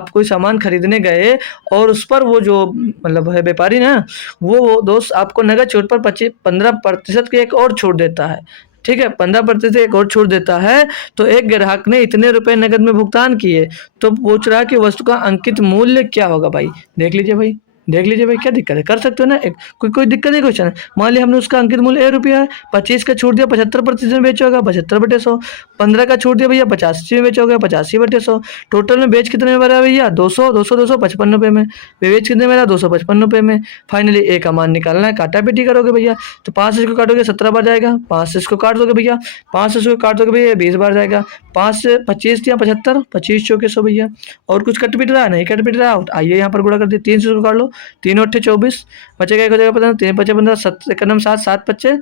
कोई सामान खरीदने गए और उस पर वो जो मतलब है व्यापारी ना, वो दोस्त आपको नगद छूट पर 15% की एक और छूट देता है, ठीक है। 15% एक और छूट देता है। तो एक ग्राहक ने इतने रुपए नगद में भुगतान किए, तो पूछ रहा है कि वस्तु का अंकित मूल्य क्या होगा। भाई देख लीजिए भाई, देख लीजिए भाई, क्या दिक्कत है, कर सकते हो ना, कोई दिक्कत नहीं क्वेश्चन है। मान लिया हमने उसका अंकित मूल्य ₹1 है, 25 का छूट दिया 75% में बेचोगा 75/100, 15 का छूट दिया भैया 85 में बेचोगे 85/100। टोटल में बेच कितने में भरा भैया 200 200 255 रुपये में, बेच कितने में 255 रुपये में। फाइनली ए का मान निकालना है, काटा पेटी करोगे भैया तो 5 से इसको काटोगे 17 बार जाएगा, 5 से इसको काट दोगे भैया, 5 से इसको काट दोगे भैया 20 बार जाएगा, 5 से 25 दिया 75, 25 चौके 100 भैया। और कुछ कट पिट रहा है, नहीं कट पिट रहा, आइए यहाँ पर गुणा कर दिए, 3 से इसको काट लो, 3 अट्ठे 24, बचेगा एक हो जाएगा पता 3 पचे 15, 7 7 पच्चे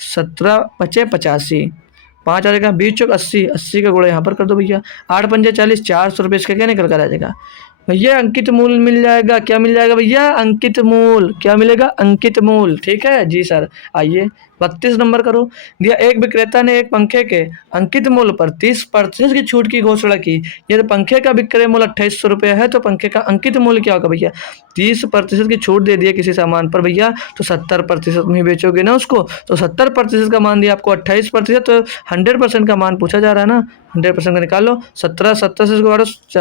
17 पचे 85, 5 आ जाएगा 20 चौक 80, 80 का गुणा यहाँ पर कर दो भैया, 8 पंजे 40, 400 रुपये इसका क्या निकल कर आ जाएगा भैया, अंकित मूल मिल जाएगा। क्या मिल जाएगा भैया, अंकित मूल, क्या मिलेगा अंकित मूल, ठीक है जी सर। आइए 32 नंबर करो, दिया एक विक्रेता ने एक पंखे के अंकित मूल्य पर 30% की छूट की घोषणा की। यदि पंखे का विक्रय मूल्य 2800 रुपये है तो पंखे का अंकित मूल्य क्या होगा भैया, 30% की छूट दे दिया किसी सामान पर भैया, तो 70% में ही बेचोगे ना उसको, तो 70% का मान दिया आपको 28%, तो 100% का मान पूछा जा रहा है ना, 100% का निकाल लो। 17 70 से इसको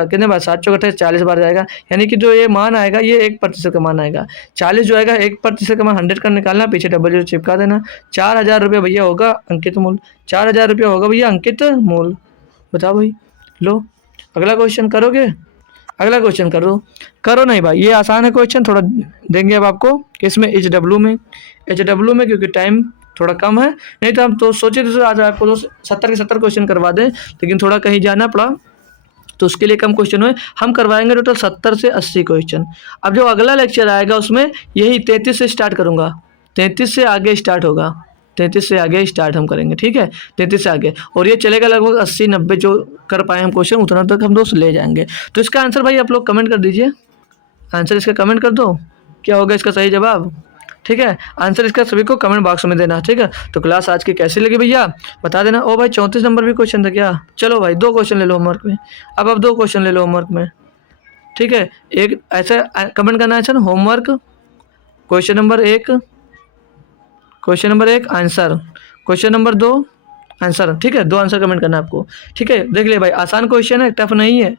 कितने बार 7 चौक 40 बार जाएगा, यानी कि जो ये मान आएगा ये 1% का मान आएगा। 40 जो आएगा 1% का मान 100 का निकालना, पीछे डबल जीरो चिपका देना। 4000 रुपये भैया होगा अंकित मूल, 4000 रुपये होगा भैया अंकित मूल। बताओ भाई, लो अगला क्वेश्चन करोगे, अगला क्वेश्चन करो नहीं भाई, ये आसान है क्वेश्चन, थोड़ा देंगे अब आपको इसमें HW में क्योंकि टाइम थोड़ा कम है, नहीं तो हम तो सोचे थे आज आपको 70 के 70 क्वेश्चन करवा दें, लेकिन थोड़ा कहीं जाना पड़ा तो उसके लिए कम क्वेश्चन हुए, हम करवाएंगे टोटल 70 से 80 क्वेश्चन। अब जो अगला लेक्चर आएगा उसमें यही 33 से स्टार्ट करूँगा, 33 से आगे स्टार्ट होगा, 33 से आगे स्टार्ट हम करेंगे, ठीक है 33 से आगे, और ये चलेगा लगभग 80-90 जो कर पाए हम क्वेश्चन उतना तक हम दोस्त ले जाएंगे। तो इसका आंसर भाई आप लोग कमेंट कर दीजिए, आंसर इसका कमेंट कर दो, क्या होगा इसका सही जवाब, ठीक है। आंसर इसका सभी को कमेंट बॉक्स में देना, ठीक है। तो क्लास आज की कैसी लगी भैया बता देना। ओ भाई 34 नंबर भी क्वेश्चन था क्या, चलो भाई 2 क्वेश्चन ले लो होमवर्क में, अब आप 2 क्वेश्चन ले लो होमवर्क में, ठीक है। एक ऐसा कमेंट करना है homework question number 1 answer, question number 2 answer, ठीक है। 2 आंसर कमेंट करना है आपको, ठीक है। देख ले भाई आसान क्वेश्चन है, टफ नहीं है,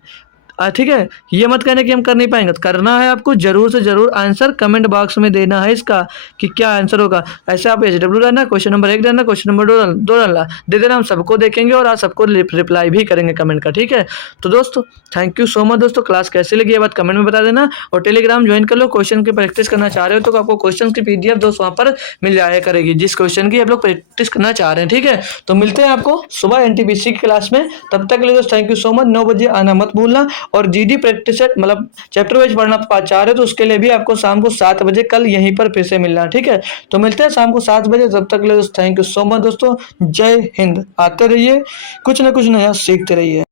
ठीक है। ये मत कहने कि हम कर नहीं पाएंगे, तो करना है आपको, जरूर से जरूर आंसर कमेंट बॉक्स में देना है इसका कि क्या आंसर होगा। ऐसे आप HW डालना, क्वेश्चन नंबर 1 डालना, क्वेश्चन नंबर 2 डालना, दे देना, हम सबको देखेंगे और आज सबको रिप्लाई भी करेंगे कमेंट का, ठीक है। तो दोस्तों थैंक यू सो मच दोस्तों, क्लास कैसी लगी ये बात कमेंट में बता देना, और टेलीग्राम ज्वाइन कर लो। क्वेश्चन की प्रैक्टिस करना चाह रहे हो तो आपको क्वेश्चन की PDF दोस्त वहाँ पर मिल जाया करेगी, जिस क्वेश्चन की आप लोग प्रैक्टिस करना चाह रहे हैं, ठीक है। तो मिलते हैं आपको सुबह NTPC की क्लास में, तब तक के लिए दोस्त थैंक यू सो मच। 9 बजे आना मत भूलना, और GD प्रैक्टिस सेट मतलब चैप्टर वाइज पढ़ना चाह रहे हो तो उसके लिए भी आपको शाम को 7 बजे कल यहीं पर फिर से मिलना, ठीक है। तो मिलते हैं शाम को 7 बजे, तब तक के लिए थैंक यू सो मच दोस्तों, जय हिंद। आते रहिए, कुछ ना कुछ नया सीखते रहिए।